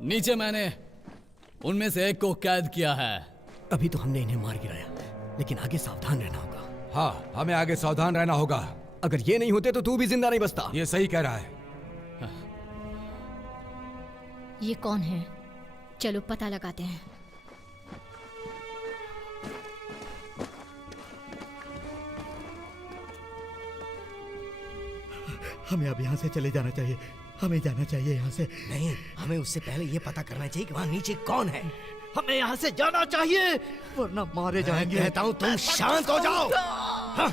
नीचे मैंने उनमें से एक को कैद किया है। अभी तो हमने इन्हें मार गिराया, लेकिन आगे सावधान रहना होगा। हाँ, हमें आगे सावधान रहना होगा। अगर ये नहीं होते तो तू भी जिंदा नहीं बचता। ये सही कह रहा है। ये कौन है? चलो पता लगाते हैं। हमें अब यहाँ से चले जाना चाहिए, हमें जाना चाहिए यहाँ से। नहीं, हमें उससे पहले ये पता करना चाहिए कि वहाँ नीचे कौन है। हमें यहाँ से जाना चाहिए, वरना मारे जाएंगे। कहता हूँ तुम शांत हो जाओ। हाँ।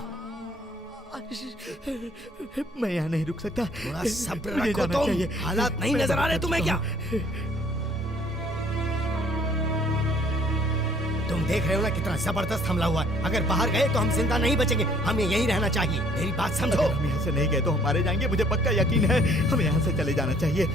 मैं यहाँ नहीं रुक सकता। थोड़ा सब्र रखो तुम। हालात नहीं नजर आ रहे तुम्हें क्या? तुम देख रहे हो ना कितना जबरदस्त हमला हुआ है। अगर बाहर गए तो हम जिंदा नहीं बचेंगे। हमें यहीं रहना चाहिए, मेरी बात समझो। अगर हम यहाँ से नहीं गए तो हम मारे जाएंगे, मुझे पक्का यकीन है। हमें यहाँ से चले जाना चाहिए।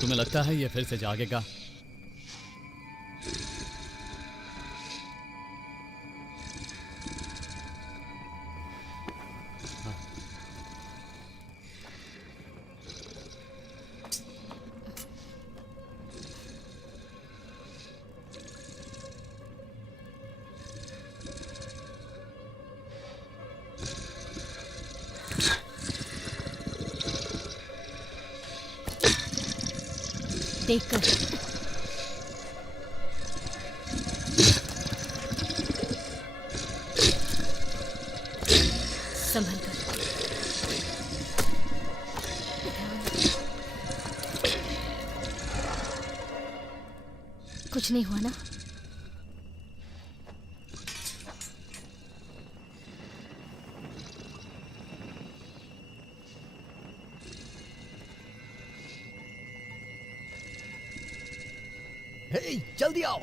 तुम्हें लगता है ये फिर से जागेगा? देखकर। संभल कर। कुछ नहीं हुआ ना? हे, जल्दी आओ।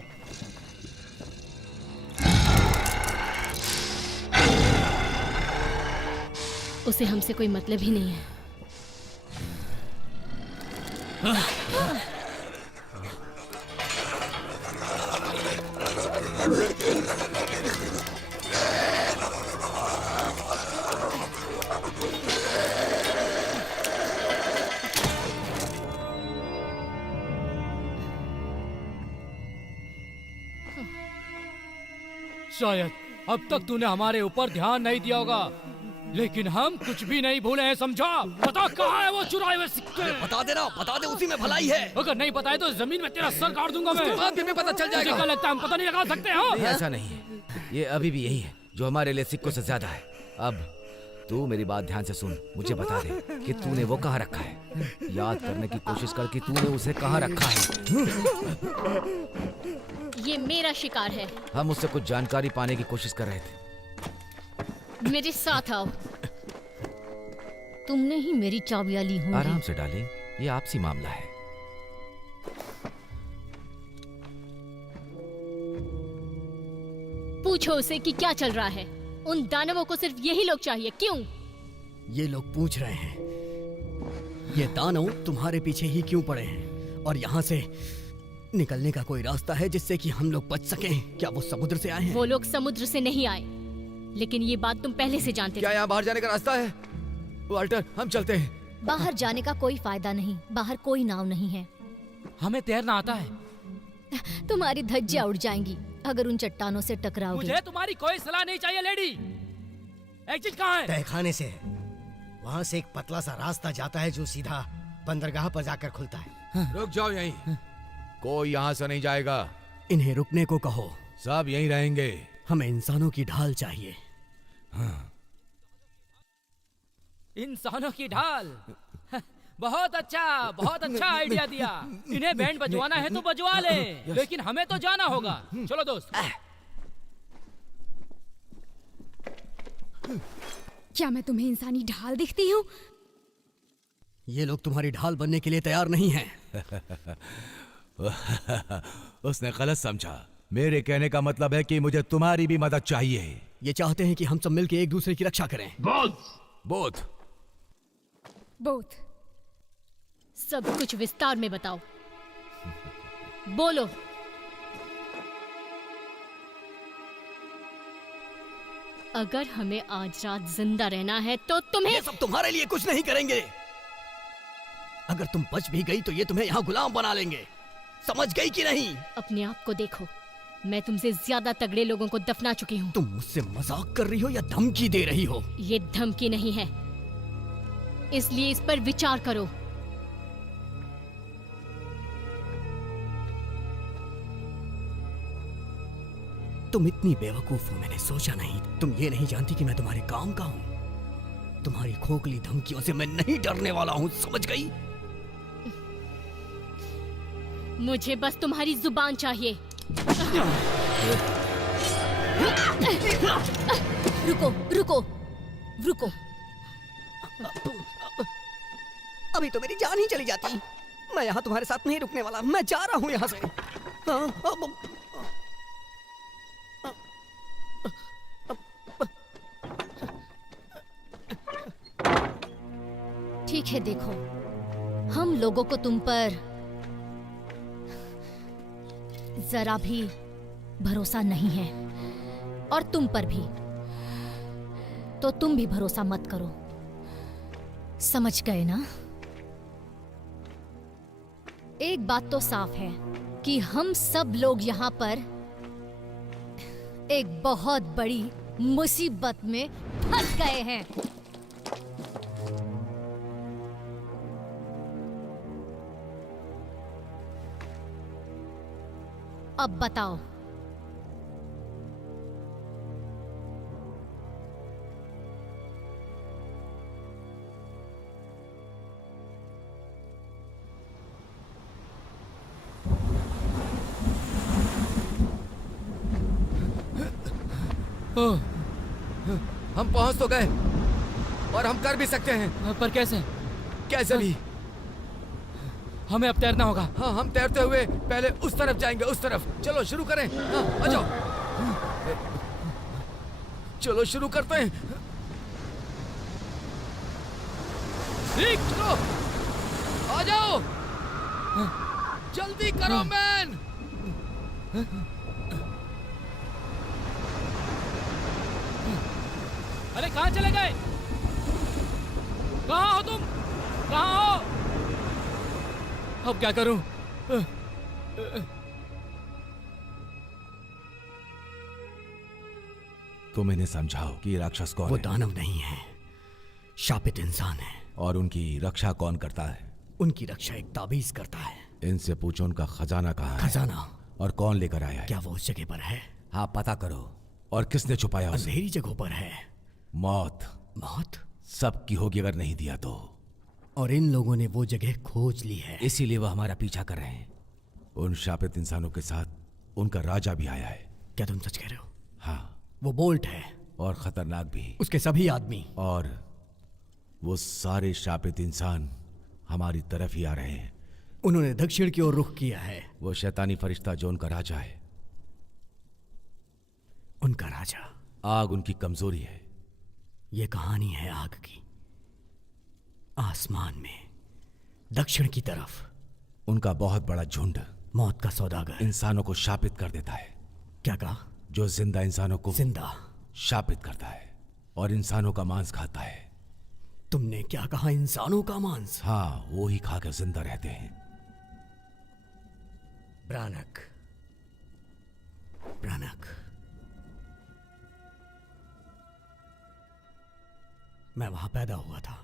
उसे हमसे कोई मतलब ही नहीं है। शायद अब तक तूने हमारे ऊपर ध्यान नहीं दिया होगा, लेकिन हम कुछ भी नहीं भूले हैं, समझा? बता कहाँ है वो चुराए हुए सिक्के? बता दे ना, बता दे, उसी में भलाई है। अगर नहीं बताए तो जमीन में तेरा सर काट दूंगा मैं। बाद में पता चल जाएगा। मुझे क्या लगता है हम पता नहीं लगा सकते हो? ऐसा नहीं है, ये अभी भी यही है जो हमारे लिए सिक्कों से ज्यादा है। अब तू मेरी बात ध्यान से सुन, मुझे बता दे कि तूने वो कहाँ रखा है। याद करने की कोशिश कर कि तूने उसे कहाँ रखा है। ये मेरा शिकार है। हम उससे कुछ जानकारी पाने की कोशिश कर रहे थे। मेरे साथ आओ। तुमने ही मेरी चाबियां ली होंगी। आराम से डालें, ये आपसी मामला है। पूछो उसे कि क्या चल रहा है। उन दानवों को सिर्फ यही लोग चाहिए, क्यों? ये लोग पूछ रहे हैं, ये दानव तुम्हारे पीछे ही क्यों पड़े हैं, और यहाँ से निकलने का कोई रास्ता है जिससे कि हम लोग बच सकें? क्या वो समुद्र से आए हैं? वो लोग समुद्र से नहीं आए, लेकिन ये बात तुम पहले से जानते थे। क्या यहाँ बाहर जाने का रास्ता है? वाल्टर, हम चलते हैं। बाहर जाने का कोई फायदा नहीं, बाहर कोई नाव नहीं है। हमें तैरना आता है। तुम्हारी धज्जियां उड़ जाएंगी अगर उन चट्टानों से टकराओगे। मुझे तुम्हारी कोई सलाह नहीं चाहिए लेडी। एग्जिट कहाँ है? तहखाने से है। वहाँ से एक पतला सा रास्ता जाता है जो सीधा बंदरगाह पर जाकर खुलता है। रुक जाओ यहीं, कोई यहाँ से नहीं जाएगा। इन्हें रुकने को कहो। सब यहीं रहेंगे। हमें इंसानों की ढाल चाहिए। इंसानों की ढाल? बहुत अच्छा आइडिया दिया। इन्हें बैंड बजवाना है तो बजवा ले, लेकिन हमें तो जाना होगा। चलो दोस्त। क्या मैं तुम्हें इंसानी ढाल दिखती हूँ? ये लोग तुम्हारी ढाल बनने के लिए तैयार नहीं हैं। उसने गलत समझा। मेरे कहने का मतलब है कि मुझे तुम्हारी भी मदद चाहिए। ये चाहते हैं कि हम सब मिलकर एक दूसरे की रक्षा करें। बोथ। सब कुछ विस्तार में बताओ। बोलो। अगर हमें आज रात जिंदा रहना है तो तुम्हें। ये सब तुम्हारे लिए कुछ नहीं करेंगे। अगर तुम बच भी गई तो ये तुम्हें यहाँ गुलाम बना लेंगे। समझ गई कि नहीं? अपने आप को देखो, मैं तुमसे ज्यादा तगड़े लोगों को दफना चुकी हूँ। तुम मुझसे मजाक कर रही हो या धमकी दे रही हो? ये धमकी नहीं है, इसलिए इस पर विचार करो। तुम इतनी बेवकूफ हो, मैंने सोचा नहीं। तुम ये नहीं जानती कि मैं तुम्हारे काम का हूँ। तुम्हारी खोखली धमकियों से मैं नहीं डरने वाला हूँ, समझ गई? मुझे बस तुम्हारी जुबान चाहिए। रुको। अभी तो मेरी जान ही चली जाती। मैं यहाँ तुम्हारे साथ नहीं रुकने वाला। मैं जा रहा हूँ यहाँ से। ठीक है, देखो, हम लोगों को तुम पर जरा भी भरोसा नहीं है, और तुम पर भी। तो तुम भी भरोसा मत करो, समझ गए ना? एक बात तो साफ है कि हम सब लोग यहाँ पर एक बहुत बड़ी मुसीबत में फंस गए हैं। अब बताओ। हम पहुंच तो गए और हम कर भी सकते हैं। पर कैसे? कैसे भी? हमें अब तैरना होगा। हाँ, हम तैरते हुए पहले उस तरफ जाएंगे, उस तरफ। चलो शुरू करें। हाँ, आ जाओ। चलो शुरू करते हैं। ठीक, चलो आ जाओ। जल्दी करो मैन। अरे कहाँ चले गए? कहाँ हो तुम? कहाँ हो? अब क्या करूं? तुम इन्हें समझाओ कि राक्षस कौन वो है। दानव नहीं है, शापित इंसान है। और उनकी रक्षा कौन करता है? उनकी रक्षा एक ताबीज करता है। इनसे पूछो उनका खजाना कहाँ है। खजाना? और कौन लेकर आया है? क्या वो उस जगह पर है? हाँ, पता करो। और किसने छुपाया उसे? अंधेरी जगहों पर है। मौत। मौत सबकी होगी अगर नहीं दिया तो। और इन लोगों ने वो जगह खोज ली है, इसीलिए वो हमारा पीछा कर रहे हैं। उन शापित इंसानों के साथ उनका राजा भी आया है। क्या तुम सच कह रहे हो? हाँ, वो बोल्ट है और खतरनाक भी। उसके सभी आदमी। और वो सारे शापित इंसान हमारी तरफ ही आ रहे हैं। उन्होंने दक्षिण की ओर रुख किया है। वो शैतानी फरिश्ता जो उनका राजा है। उनका राजा? आग उनकी कमजोरी है। ये कहानी है आग की। आसमान में दक्षिण की तरफ उनका बहुत बड़ा झुंड मौत का सौदागर इंसानों को शापित कर देता है। क्या कहा? जो जिंदा इंसानों को जिंदा शापित करता है और इंसानों का मांस खाता है। तुमने क्या कहा? इंसानों का मांस? हाँ, वो ही खाकर जिंदा रहते हैं। ब्रानक, ब्रानक, मैं वहां पैदा हुआ था।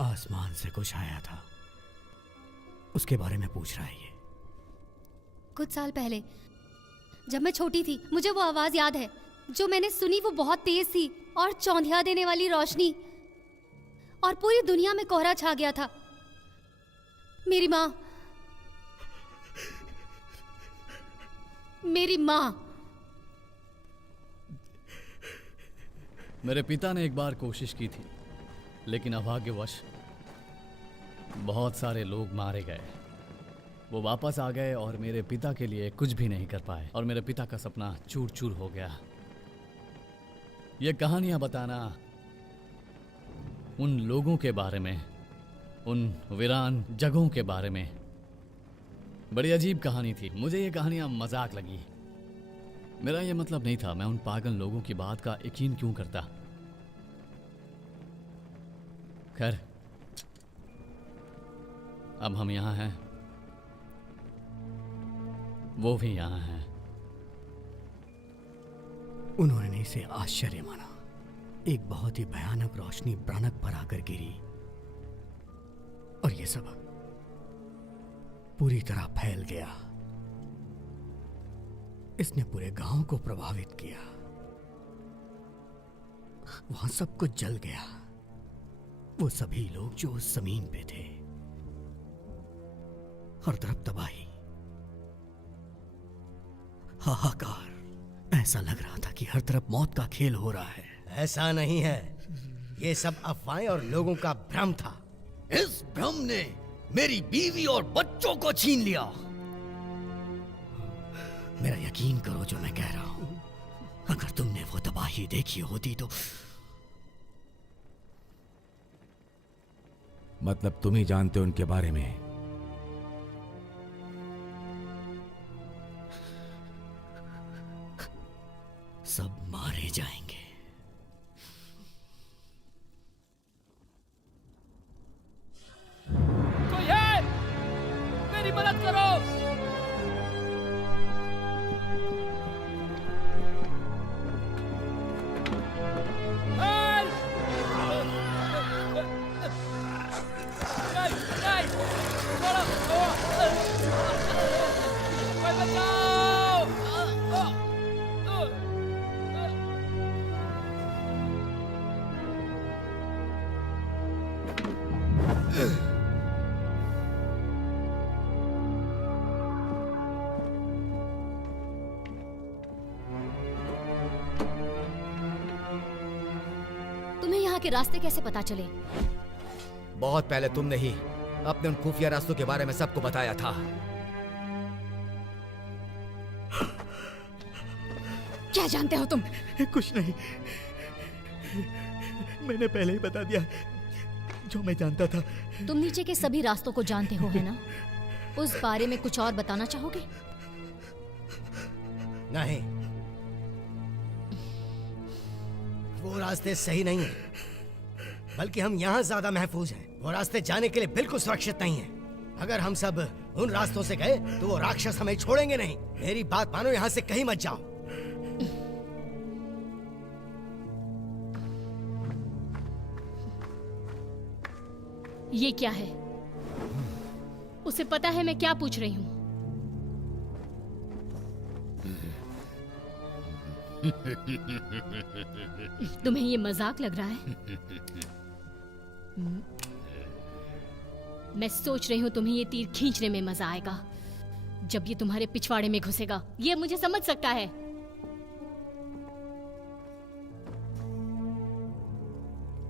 आसमान से कुछ आया था, उसके बारे में पूछ रहा है ये। कुछ साल पहले जब मैं छोटी थी, मुझे वो आवाज याद है जो मैंने सुनी। वो बहुत तेज थी और चौंधिया देने वाली रोशनी, और पूरी दुनिया में कोहरा छा गया था। मेरी माँ, मेरी माँ। मेरे पिता ने एक बार कोशिश की थी, लेकिन अभाग्यवश बहुत सारे लोग मारे गए। वो वापस आ गए और मेरे पिता के लिए कुछ भी नहीं कर पाए, और मेरे पिता का सपना चूर चूर हो गया। ये कहानियां बताना उन लोगों के बारे में, उन वीरान जगहों के बारे में, बड़ी अजीब कहानी थी। मुझे ये कहानियां मजाक लगी। मेरा ये मतलब नहीं था। मैं उन पागल लोगों की बात का यकीन क्यों करता। खैर, अब हम यहाँ हैं, वो भी यहाँ हैं। उन्होंने इसे आश्चर्य माना। एक बहुत ही भयानक रोशनी ब्रानक पर आकर गिरी, और ये सब पूरी तरह फैल गया। इसने पूरे गांव को प्रभावित किया। वहां सब कुछ जल गया। वो सभी लोग जो उस जमीन पे थे। हर तरफ तबाही, हाहाकार। ऐसा लग रहा था कि हर तरफ मौत का खेल हो रहा है। ऐसा नहीं है, ये सब अफवाहें और लोगों का भ्रम था। इस भ्रम ने मेरी बीवी और बच्चों को छीन लिया। मेरा यकीन करो जो मैं कह रहा हूं। अगर तुमने वो तबाही देखी होती तो। मतलब तुम ही जानते हो उनके बारे में। सब मारे जाएंगे। मदद करो। हेल्प! नहीं, नहीं, छोड़ो, कोई बचाओ! तुम्हें यहाँ के रास्ते कैसे पता चले? बहुत पहले तुमने ही अपने उन खुफिया रास्तों के बारे में सबको बताया था। क्या जानते हो तुम? कुछ नहीं, मैंने पहले ही बता दिया जो मैं जानता था। तुम नीचे के सभी रास्तों को जानते हो, है ना? उस बारे में कुछ और बताना चाहोगे? नहीं, वो रास्ते सही नहीं है, बल्कि हम यहाँ ज्यादा महफूज हैं। वो रास्ते जाने के लिए बिल्कुल सुरक्षित नहीं है। अगर हम सब उन रास्तों से गए तो वो राक्षस हमें छोड़ेंगे नहीं। मेरी बात मानो, यहाँ से कहीं मत जाओ। ये क्या है? उसे पता है मैं क्या पूछ रही हूँ? तुम्हें ये मजाक लग रहा है? मैं सोच रही हूँ तुम्हें ये तीर खींचने में मजा आएगा जब ये तुम्हारे पिछवाड़े में घुसेगा। ये मुझे समझ सकता है।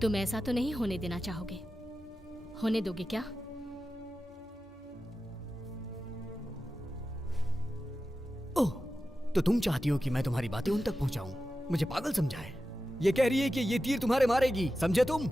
तुम ऐसा तो नहीं होने देना चाहोगे? होने दोगे क्या? ओह, तो तुम चाहती हो कि मैं तुम्हारी बातें उन तक पहुंचाऊं? मुझे पागल समझाए? ये कह रही है कि ये तीर तुम्हारे मारेगी, समझे तुम?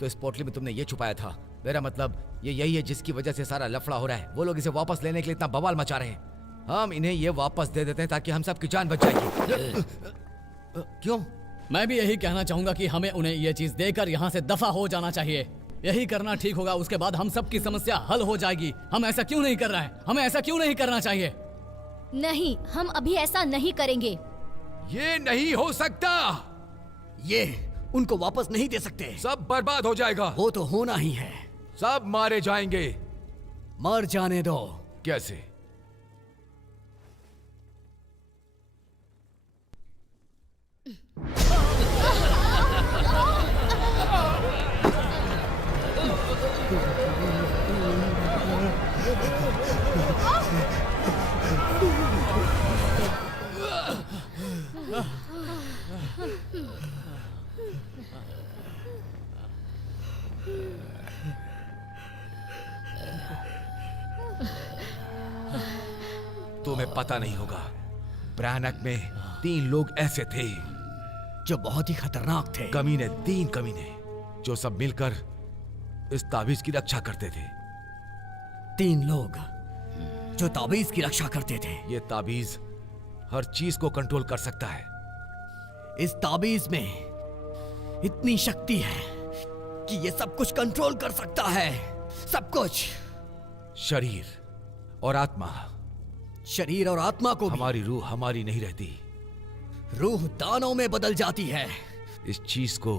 तो इस पोटली में तुमने ये छुपाया था। मेरा मतलब ये यही है जिसकी वजह से सारा लफड़ा हो रहा है। वो लोग इसे वापस लेने के लिए इतना बवाल मचा रहे हैं। हम इन्हें ये वापस दे देते हैं ताकि हम सबकी जान बच जाएगी। क्यों? मैं भी यही कहना चाहूंगा कि हमें उन्हें ये चीज देकर यहाँ से दफा हो जाना चाहिए। यही करना ठीक होगा। उसके बाद हम सबकी समस्या हल हो जाएगी। हम ऐसा क्यों नहीं कर रहे हैं? हमें ऐसा क्यों नहीं करना चाहिए? नहीं, हम अभी ऐसा नहीं करेंगे। ये नहीं हो सकता। ये उनको वापस नहीं दे सकते। सब बर्बाद हो जाएगा। वो तो होना ही है। सब मारे जाएंगे। मर जाने दो। कैसे? तुम्हें पता नहीं होगा, ब्रैनक में 3 लोग ऐसे थे जो बहुत ही खतरनाक थे। कमीने, 3 कमीने जो सब मिलकर इस ताबीज की रक्षा करते थे। 3 लोग जो ताबीज की रक्षा करते थे। ये ताबीज हर चीज को कंट्रोल कर सकता है। इस ताबीज में इतनी शक्ति है कि ये सब कुछ कंट्रोल कर सकता है। सब कुछ। शरीर और आत्मा। शरीर और आत्मा को भी। हमारी रूह हमारी नहीं रहती। रूह दानों में बदल जाती है। इस चीज को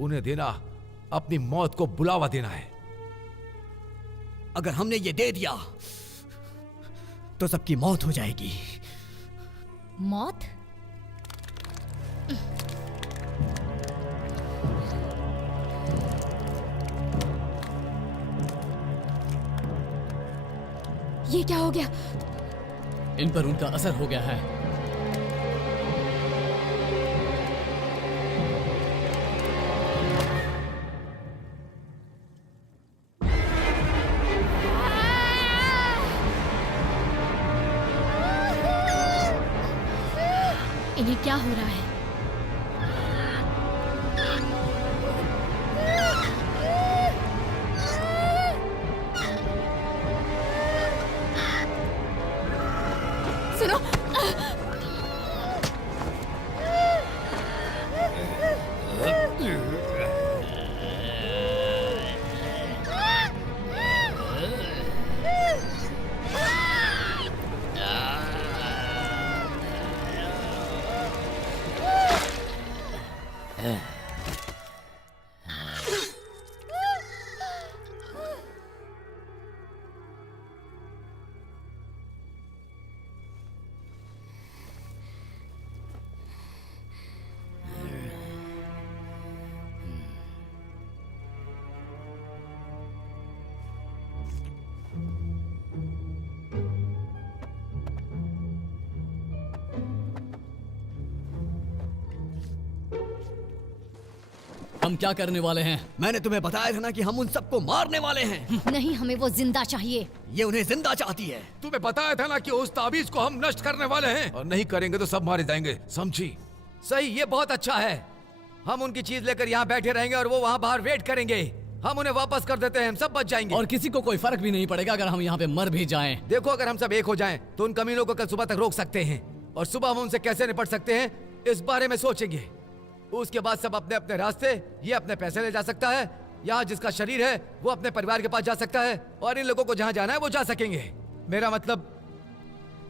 उन्हें देना अपनी मौत को बुलावा देना है। अगर हमने ये दे दिया तो सबकी मौत हो जाएगी। मौत? ये क्या हो गया? इन पर उनका असर हो गया है। इन्हें क्या हो रहा है? सुनो, हम क्या करने वाले हैं? मैंने तुम्हें बताया था ना कि हम उन सबको मारने वाले हैं। नहीं, हमें वो जिंदा चाहिए। ये उन्हें जिंदा चाहती है। तुम्हें बताया था ना कि उस ताबीज को हम नष्ट करने वाले हैं और नहीं करेंगे तो सब मारे जाएंगे, समझी? सही, ये बहुत अच्छा है। हम उनकी चीज लेकर यहाँ बैठे रहेंगे और वो वहाँ बाहर वेट करेंगे। हम उन्हें वापस कर देते हैं, हम सब बच जाएंगे। और किसी को कोई फर्क भी नहीं पड़ेगा अगर हम यहाँ पे मर भी जाएं। देखो, अगर हम सब एक हो जाएं, तो उन कमीनों को कल सुबह तक रोक सकते हैं और सुबह हम उनसे कैसे निपट सकते हैं इस बारे में सोचेंगे। उसके बाद सब अपने अपने रास्ते, ये अपने पैसे ले जा सकता है, यहाँ जिसका शरीर है वो अपने परिवार के पास जा सकता है और इन लोगों को जहाँ जाना है वो जा सकेंगे। मेरा मतलब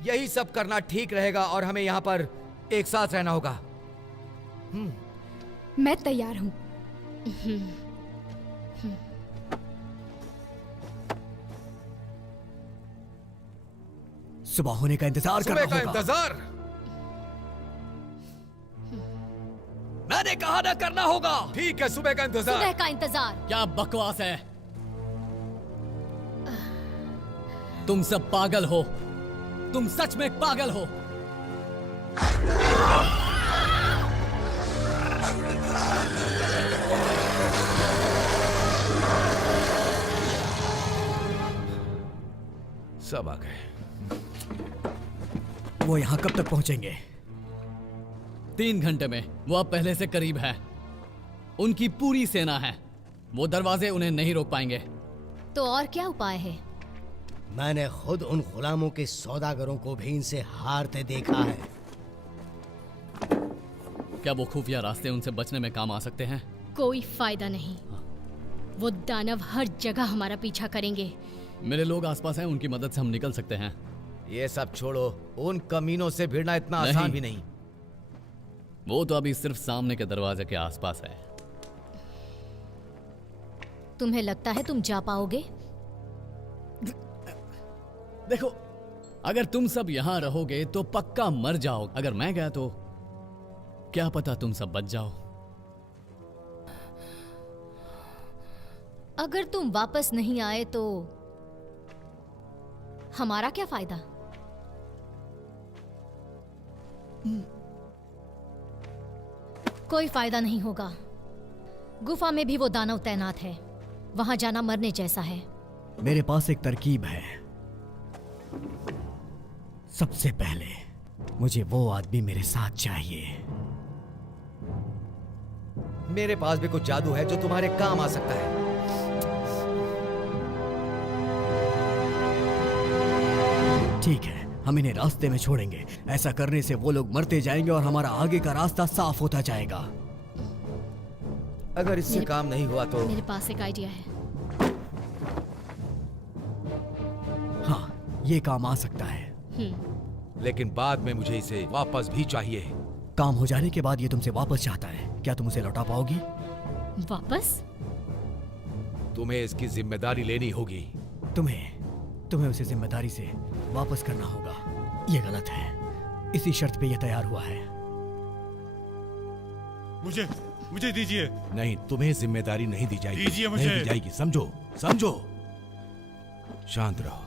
यही सब करना ठीक रहेगा और हमें यहाँ पर एक साथ रहना होगा। मैं तैयार हूँ। सुबह होने का इंतजार करना सुबह का होगा। इंतजार? मैंने कहा ना करना होगा। ठीक है, सुबह का इंतजार। सुबह का इंतजार। क्या बकवास है? तुम सब पागल हो। तुम सच में पागल हो। सब आ गए। वो यहाँ कब तक पहुंचेंगे? 3 घंटे में। वो अब पहले से करीब है। उनकी पूरी सेना है। वो दरवाजे उन्हें नहीं रोक पाएंगे। तो और क्या उपाय है? मैंने खुद उन गुलामों के सौदागरों को भी इनसे हारते देखा है। क्या वो खुफिया रास्ते उनसे बचने में काम आ सकते हैं? कोई फायदा नहीं। वो दानव हर जगह हमारा पीछा करेंगे। मेरे लोग आसपास हैं, उनकी मदद से हम निकल सकते हैं। ये सब छोड़ो, उन कमीनों से भिड़ना इतना आसान भी नहीं। वो तो अभी सिर्फ सामने के दरवाजे के आसपास है। तुम्हें लगता है तुम जा पाओगे? देखो, अगर तुम सब यहाँ रहोगे तो पक्का मर जाओ। अगर मैं गया तो क्या पता तुम सब बच जाओ। अगर तुम वापस नहीं आए तो हमारा क्या फायदा? कोई फायदा नहीं होगा। गुफा में भी वो दानव तैनात है। वहां जाना मरने जैसा है। मेरे पास एक तरकीब है। सबसे पहले मुझे वो आदमी मेरे साथ चाहिए। मेरे पास भी कुछ जादू है जो तुम्हारे काम आ सकता है। ठीक है, हम इन्हें रास्ते में छोड़ेंगे। ऐसा करने से वो लोग मरते जाएंगे और हमारा आगे का रास्ता साफ होता जाएगा। अगर इससे काम नहीं हुआ तो मेरे पास एक आइडिया है। हाँ, ये काम आ सकता है। लेकिन बाद में मुझे इसे वापस भी चाहिए। काम हो जाने के बाद ये तुमसे वापस चाहता है। क्या तुम उसे लौटा पाओगी? वापस? तुम्हें इसकी जिम्मेदारी लेनी होगी। तुम्हें उसे जिम्मेदारी से वापस करना होगा। ये गलत है। इसी शर्त पे ये तैयार हुआ है। मुझे दीजिए। नहीं, तुम्हें जिम्मेदारी नहीं दी जाएगी। दीजिए मुझे। नहीं दी जाएगी, समझो समझो। शांत रहो।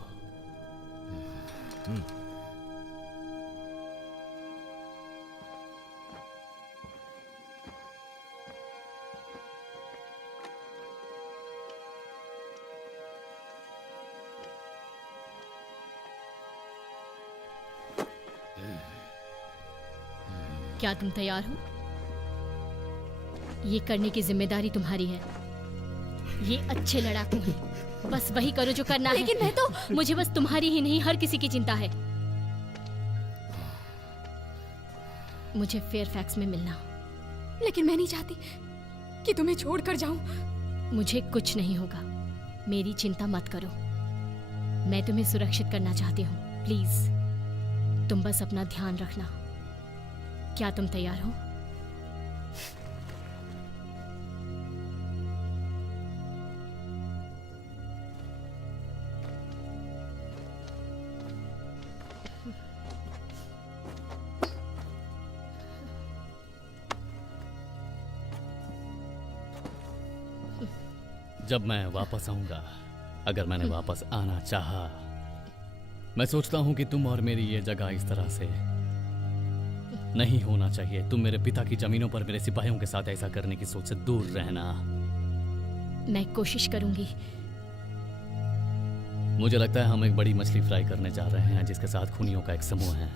क्या तुम तैयार हो? ये करने की जिम्मेदारी तुम्हारी है। ये अच्छे लड़ाकू हैं। बस वही करो जो करना है। लेकिन मैं तो मुझे बस तुम्हारी ही नहीं हर किसी की चिंता है। मुझे फेयरफैक्स में मिलना। लेकिन मैं नहीं चाहती कि तुम्हें छोड़कर जाऊं। मुझे कुछ नहीं होगा। मेरी चिंता मत करो। मैं तुम्हें सुरक्षित करना चाहती हूँ। प्लीज तुम बस अपना ध्यान रखना। क्या तुम तैयार हो? जब मैं वापस आऊंगा, अगर मैंने वापस आना चाहा, मैं सोचता हूं कि तुम और मेरी ये जगह इस तरह से नहीं होना चाहिए। तुम मेरे पिता की जमीनों पर मेरे सिपाहियों के साथ ऐसा करने की सोच से दूर रहना। मैं कोशिश करूंगी। मुझे लगता है हम एक बड़ी मछली फ्राई करने जा रहे हैं जिसके साथ खूनियों का एक समूह है।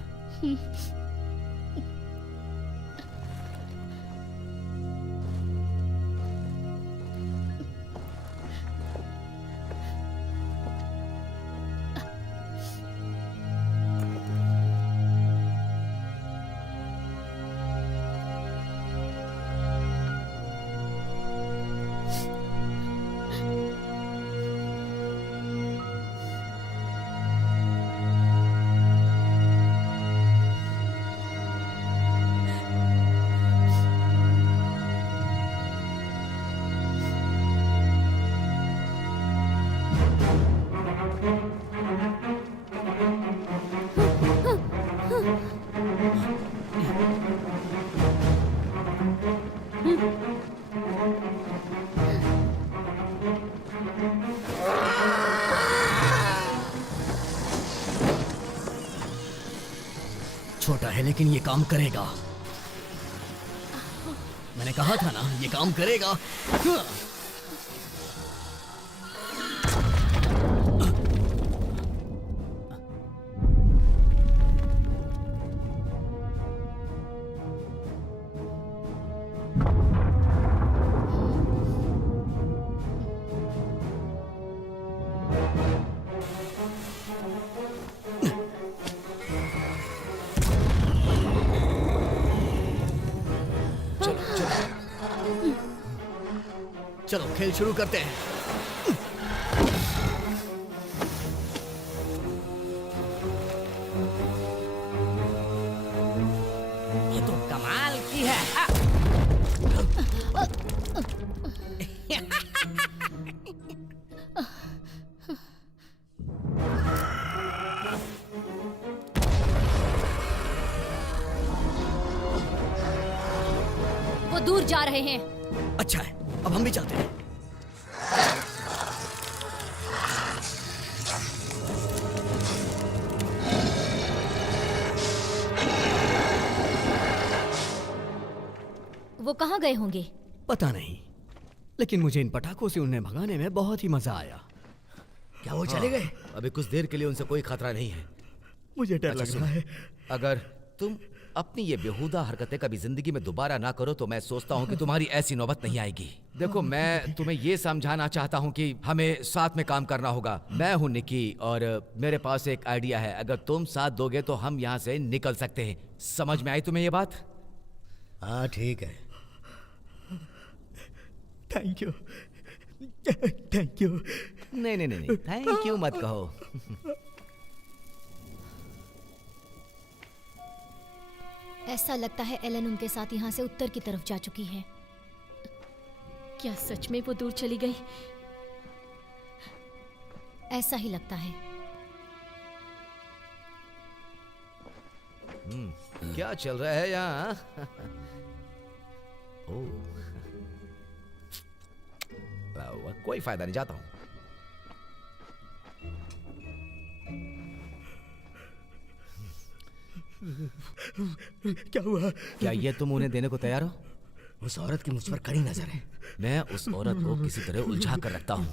छोटा है लेकिन ये काम करेगा। मैंने कहा था ना ये काम करेगा। चलो खेल शुरू करते हैं। ये तो कमाल की है। वो दूर जा रहे हैं। अच्छा है, अब हम भी चलते हैं। वो कहाँ गए होंगे? पता नहीं, लेकिन मुझे इन पटाखों से उन्हें भगाने में बहुत ही मजा आया। क्या वो चले गए? अभी कुछ देर के लिए उनसे कोई खतरा नहीं है। मुझे डर लग रहा है। अगर तुम अपनी ये बेहुदा हरकतें कभी जिंदगी में दोबारा ना करो तो मैं सोचता हूँ कि तुम्हारी ऐसी नौबत नहीं आएगी। देखो, मैं तुम्हें ये समझाना चाहता हूँ कि हमें साथ में काम करना होगा। मैं हूँ निकी और मेरे पास एक आइडिया है। अगर तुम साथ दोगे तो हम यहाँ से निकल सकते हैं। समझ में आई तुम्हें ये बात? हाँ ठीक है। Thank you, thank you. नहीं नहीं नहीं, थैंक यू मत कहो। ऐसा लगता है एलन उनके साथ यहाँ से उत्तर की तरफ जा चुकी है। क्या सच में वो दूर चली गई? ऐसा ही लगता है। क्या चल रहा है यहाँ? कोई फायदा नहीं, जाता हूँ। क्या हुआ? क्या ये तुम उन्हें देने को तैयार हो? उस औरत की मुझ पर कड़ी नजर है। मैं उस औरत को किसी तरह उलझा कर रखता हूँ।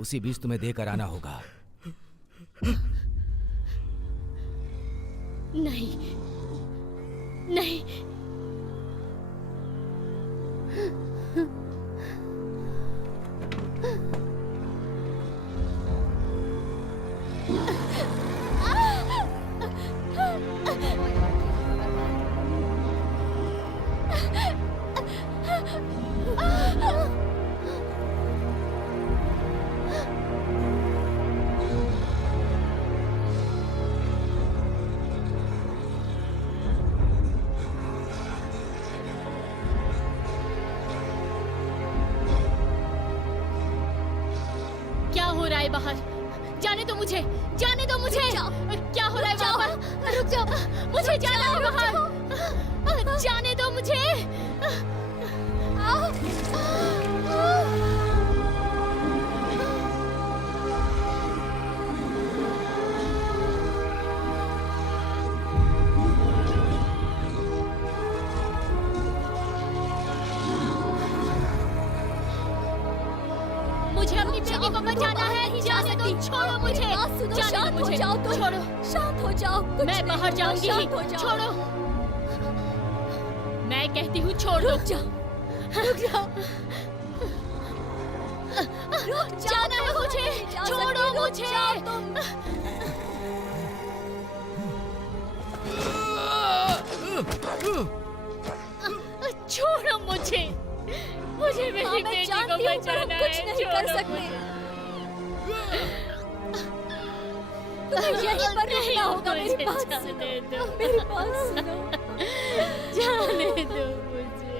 उसी बीच तुम्हें देकर आना होगा। नहीं, नहीं, क्या हो रहा है बाहर? जाने दो मुझे, जाने दो मुझे। क्या हो रहा है वहाँ पर? रुक जाओ, मुझे जाना है बाहर। जाने दो मुझे। मुझे अपनी बेटी को बचाना है। जाने दो, छोड़ो मुझे। जाने दो मुझे, छोड़ो। शांत हो जाओ। मैं बाहर जाऊंगी ही। छोड़ो। मैं कहती हूँ छोड़ो। रुक जाओ, रुक जाओ। जाना है मुझे। छोड़ो मुझे। छोड़ो मुझे। मुझे मेरी बेटी को बचाना है। कुछ नहीं कर सकते। तुम्हें यहीं पर रहना होगा। मेरी बात सुनो। मेरी बात सुनो। जाने दो मुझे।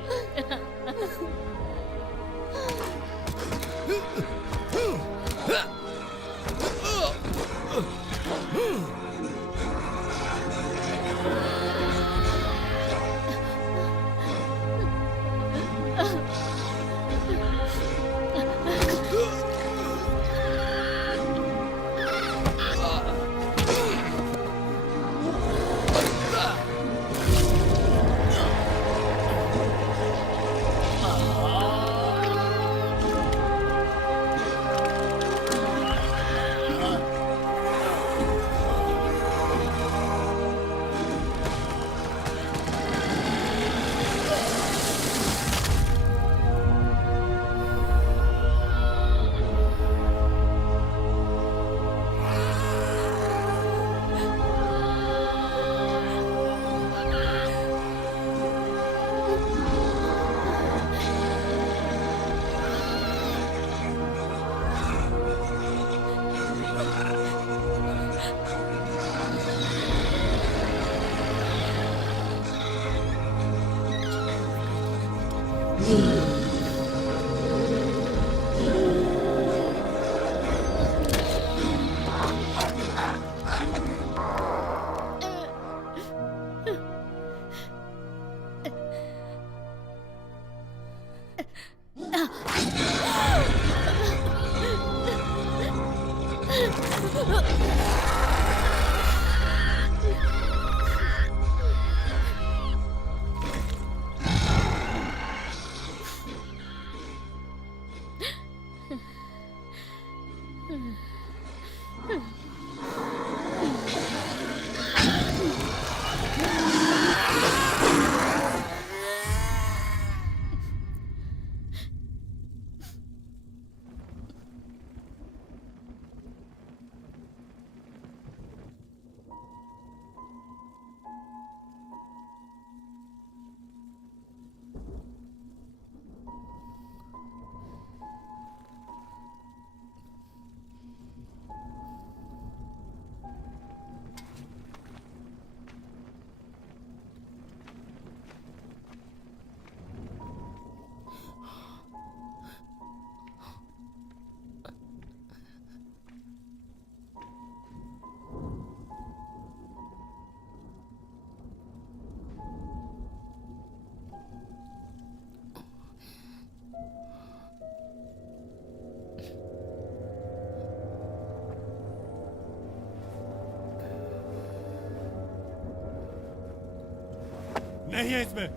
नहीं है इसमें।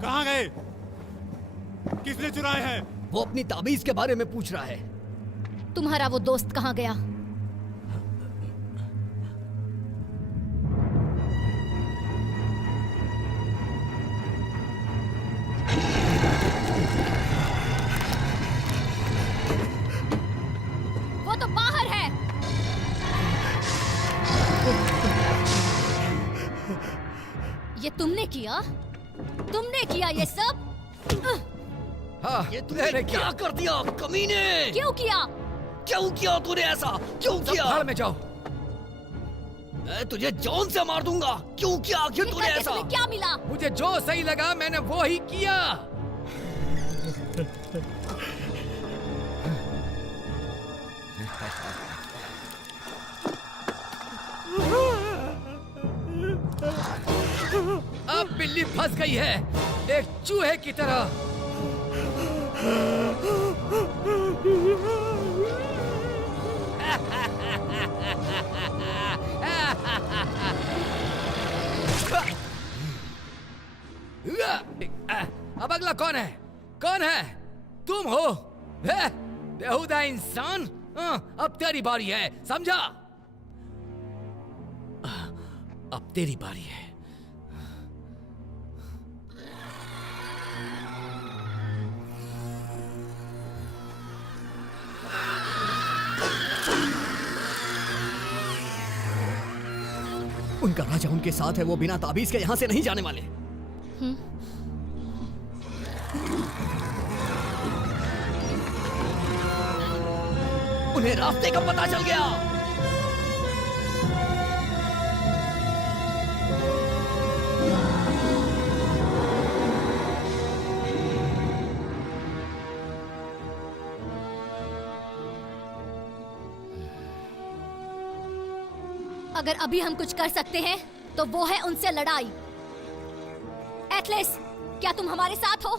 कहाँ गए? किसने चुराए हैं? वो अपनी ताबीज के बारे में पूछ रहा है। तुम्हारा वो दोस्त कहाँ गया? वो तो बाहर है। ये तुमने किया? तुमने किया ये सब? हाँ, ये तूने क्या कर दिया कमीने? क्यों किया? क्यों किया तूने ऐसा? क्यों किया? भाड़ में जाओ। मैं तुझे जॉन से मार दूंगा। क्यों किया आखिर तूने ऐसा? तुम्हें क्या मिला? मुझे जो सही लगा मैंने वो ही किया। अब बिल्ली फंस गई है एक चूहे की तरह। अब अगला कौन है? कौन है? तुम हो बेहुदा इंसान। अब तेरी बारी है, समझा? अब तेरी बारी है। उनका राजा उनके साथ है, वो बिना ताबीज के यहाँ से नहीं जाने वाले। उन्हें रास्ते का पता चल गया। अगर अभी हम कुछ कर सकते हैं तो वो है उनसे लड़ाई। एटलिस, क्या तुम हमारे साथ हो?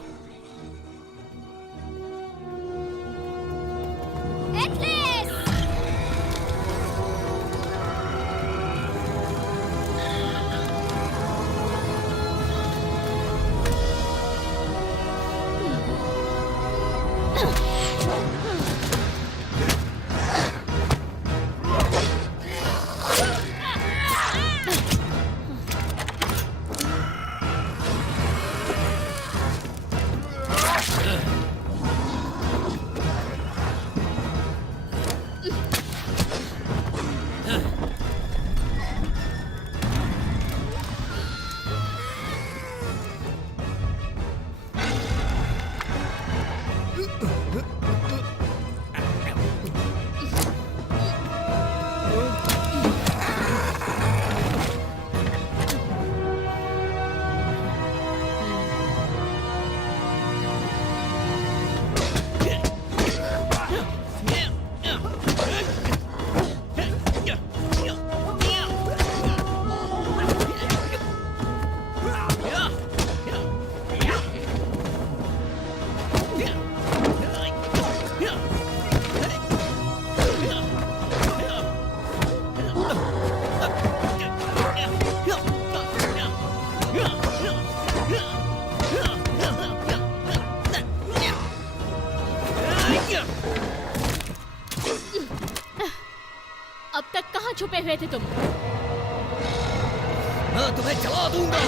एटलिस! अब तक कहाँ छुपे हुए थे तुम? मैं तुम्हें जला दूंगा।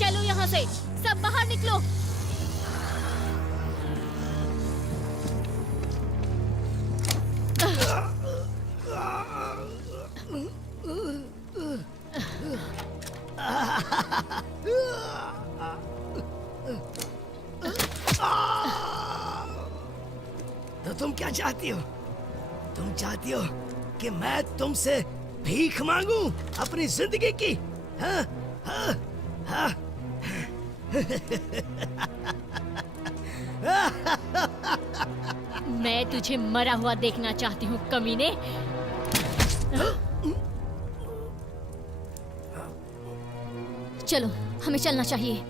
चलो यहाँ से, सब बाहर निकलो। तो तुम क्या चाहती हो? तुम चाहती हो कि मैं तुमसे भीख मांगूं अपनी जिंदगी की? हाँ? हाँ? हाँ? मैं तुझे मरा हुआ देखना चाहती हूँ, कमीने। चलो, हमें चलना चाहिए।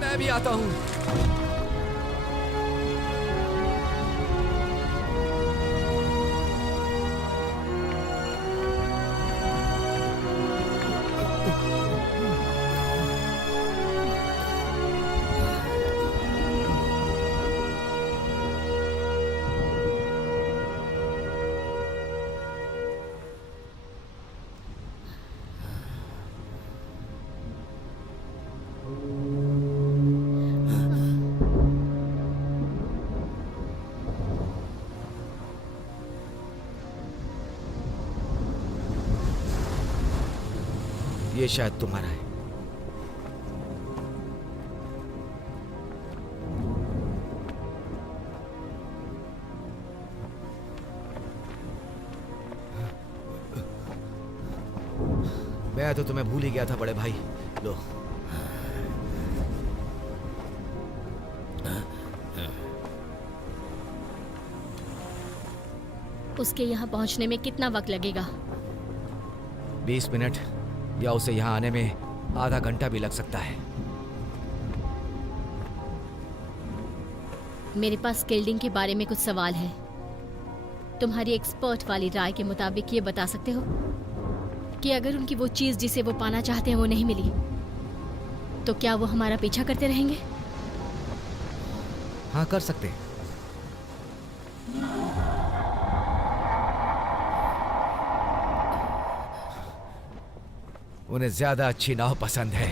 मैं भी आता हूँ। ये शायद तुम्हारा है। मैं तो तुम्हें भूल ही गया था बड़े भाई। लो। उसके यहाँ पहुँचने में कितना वक्त लगेगा? 20 मिनट या उसे यहाँ आने में आधा घंटा भी लग सकता है। मेरे पास स्किल्डिंग के बारे में कुछ सवाल है। तुम्हारी एक्सपर्ट वाली राय के मुताबिक ये बता सकते हो कि अगर उनकी वो चीज जिसे वो पाना चाहते हैं वो नहीं मिली, तो क्या वो हमारा पीछा करते रहेंगे? हाँ, कर सकते हैं। उन्हें ज्यादा अच्छी नाव पसंद है।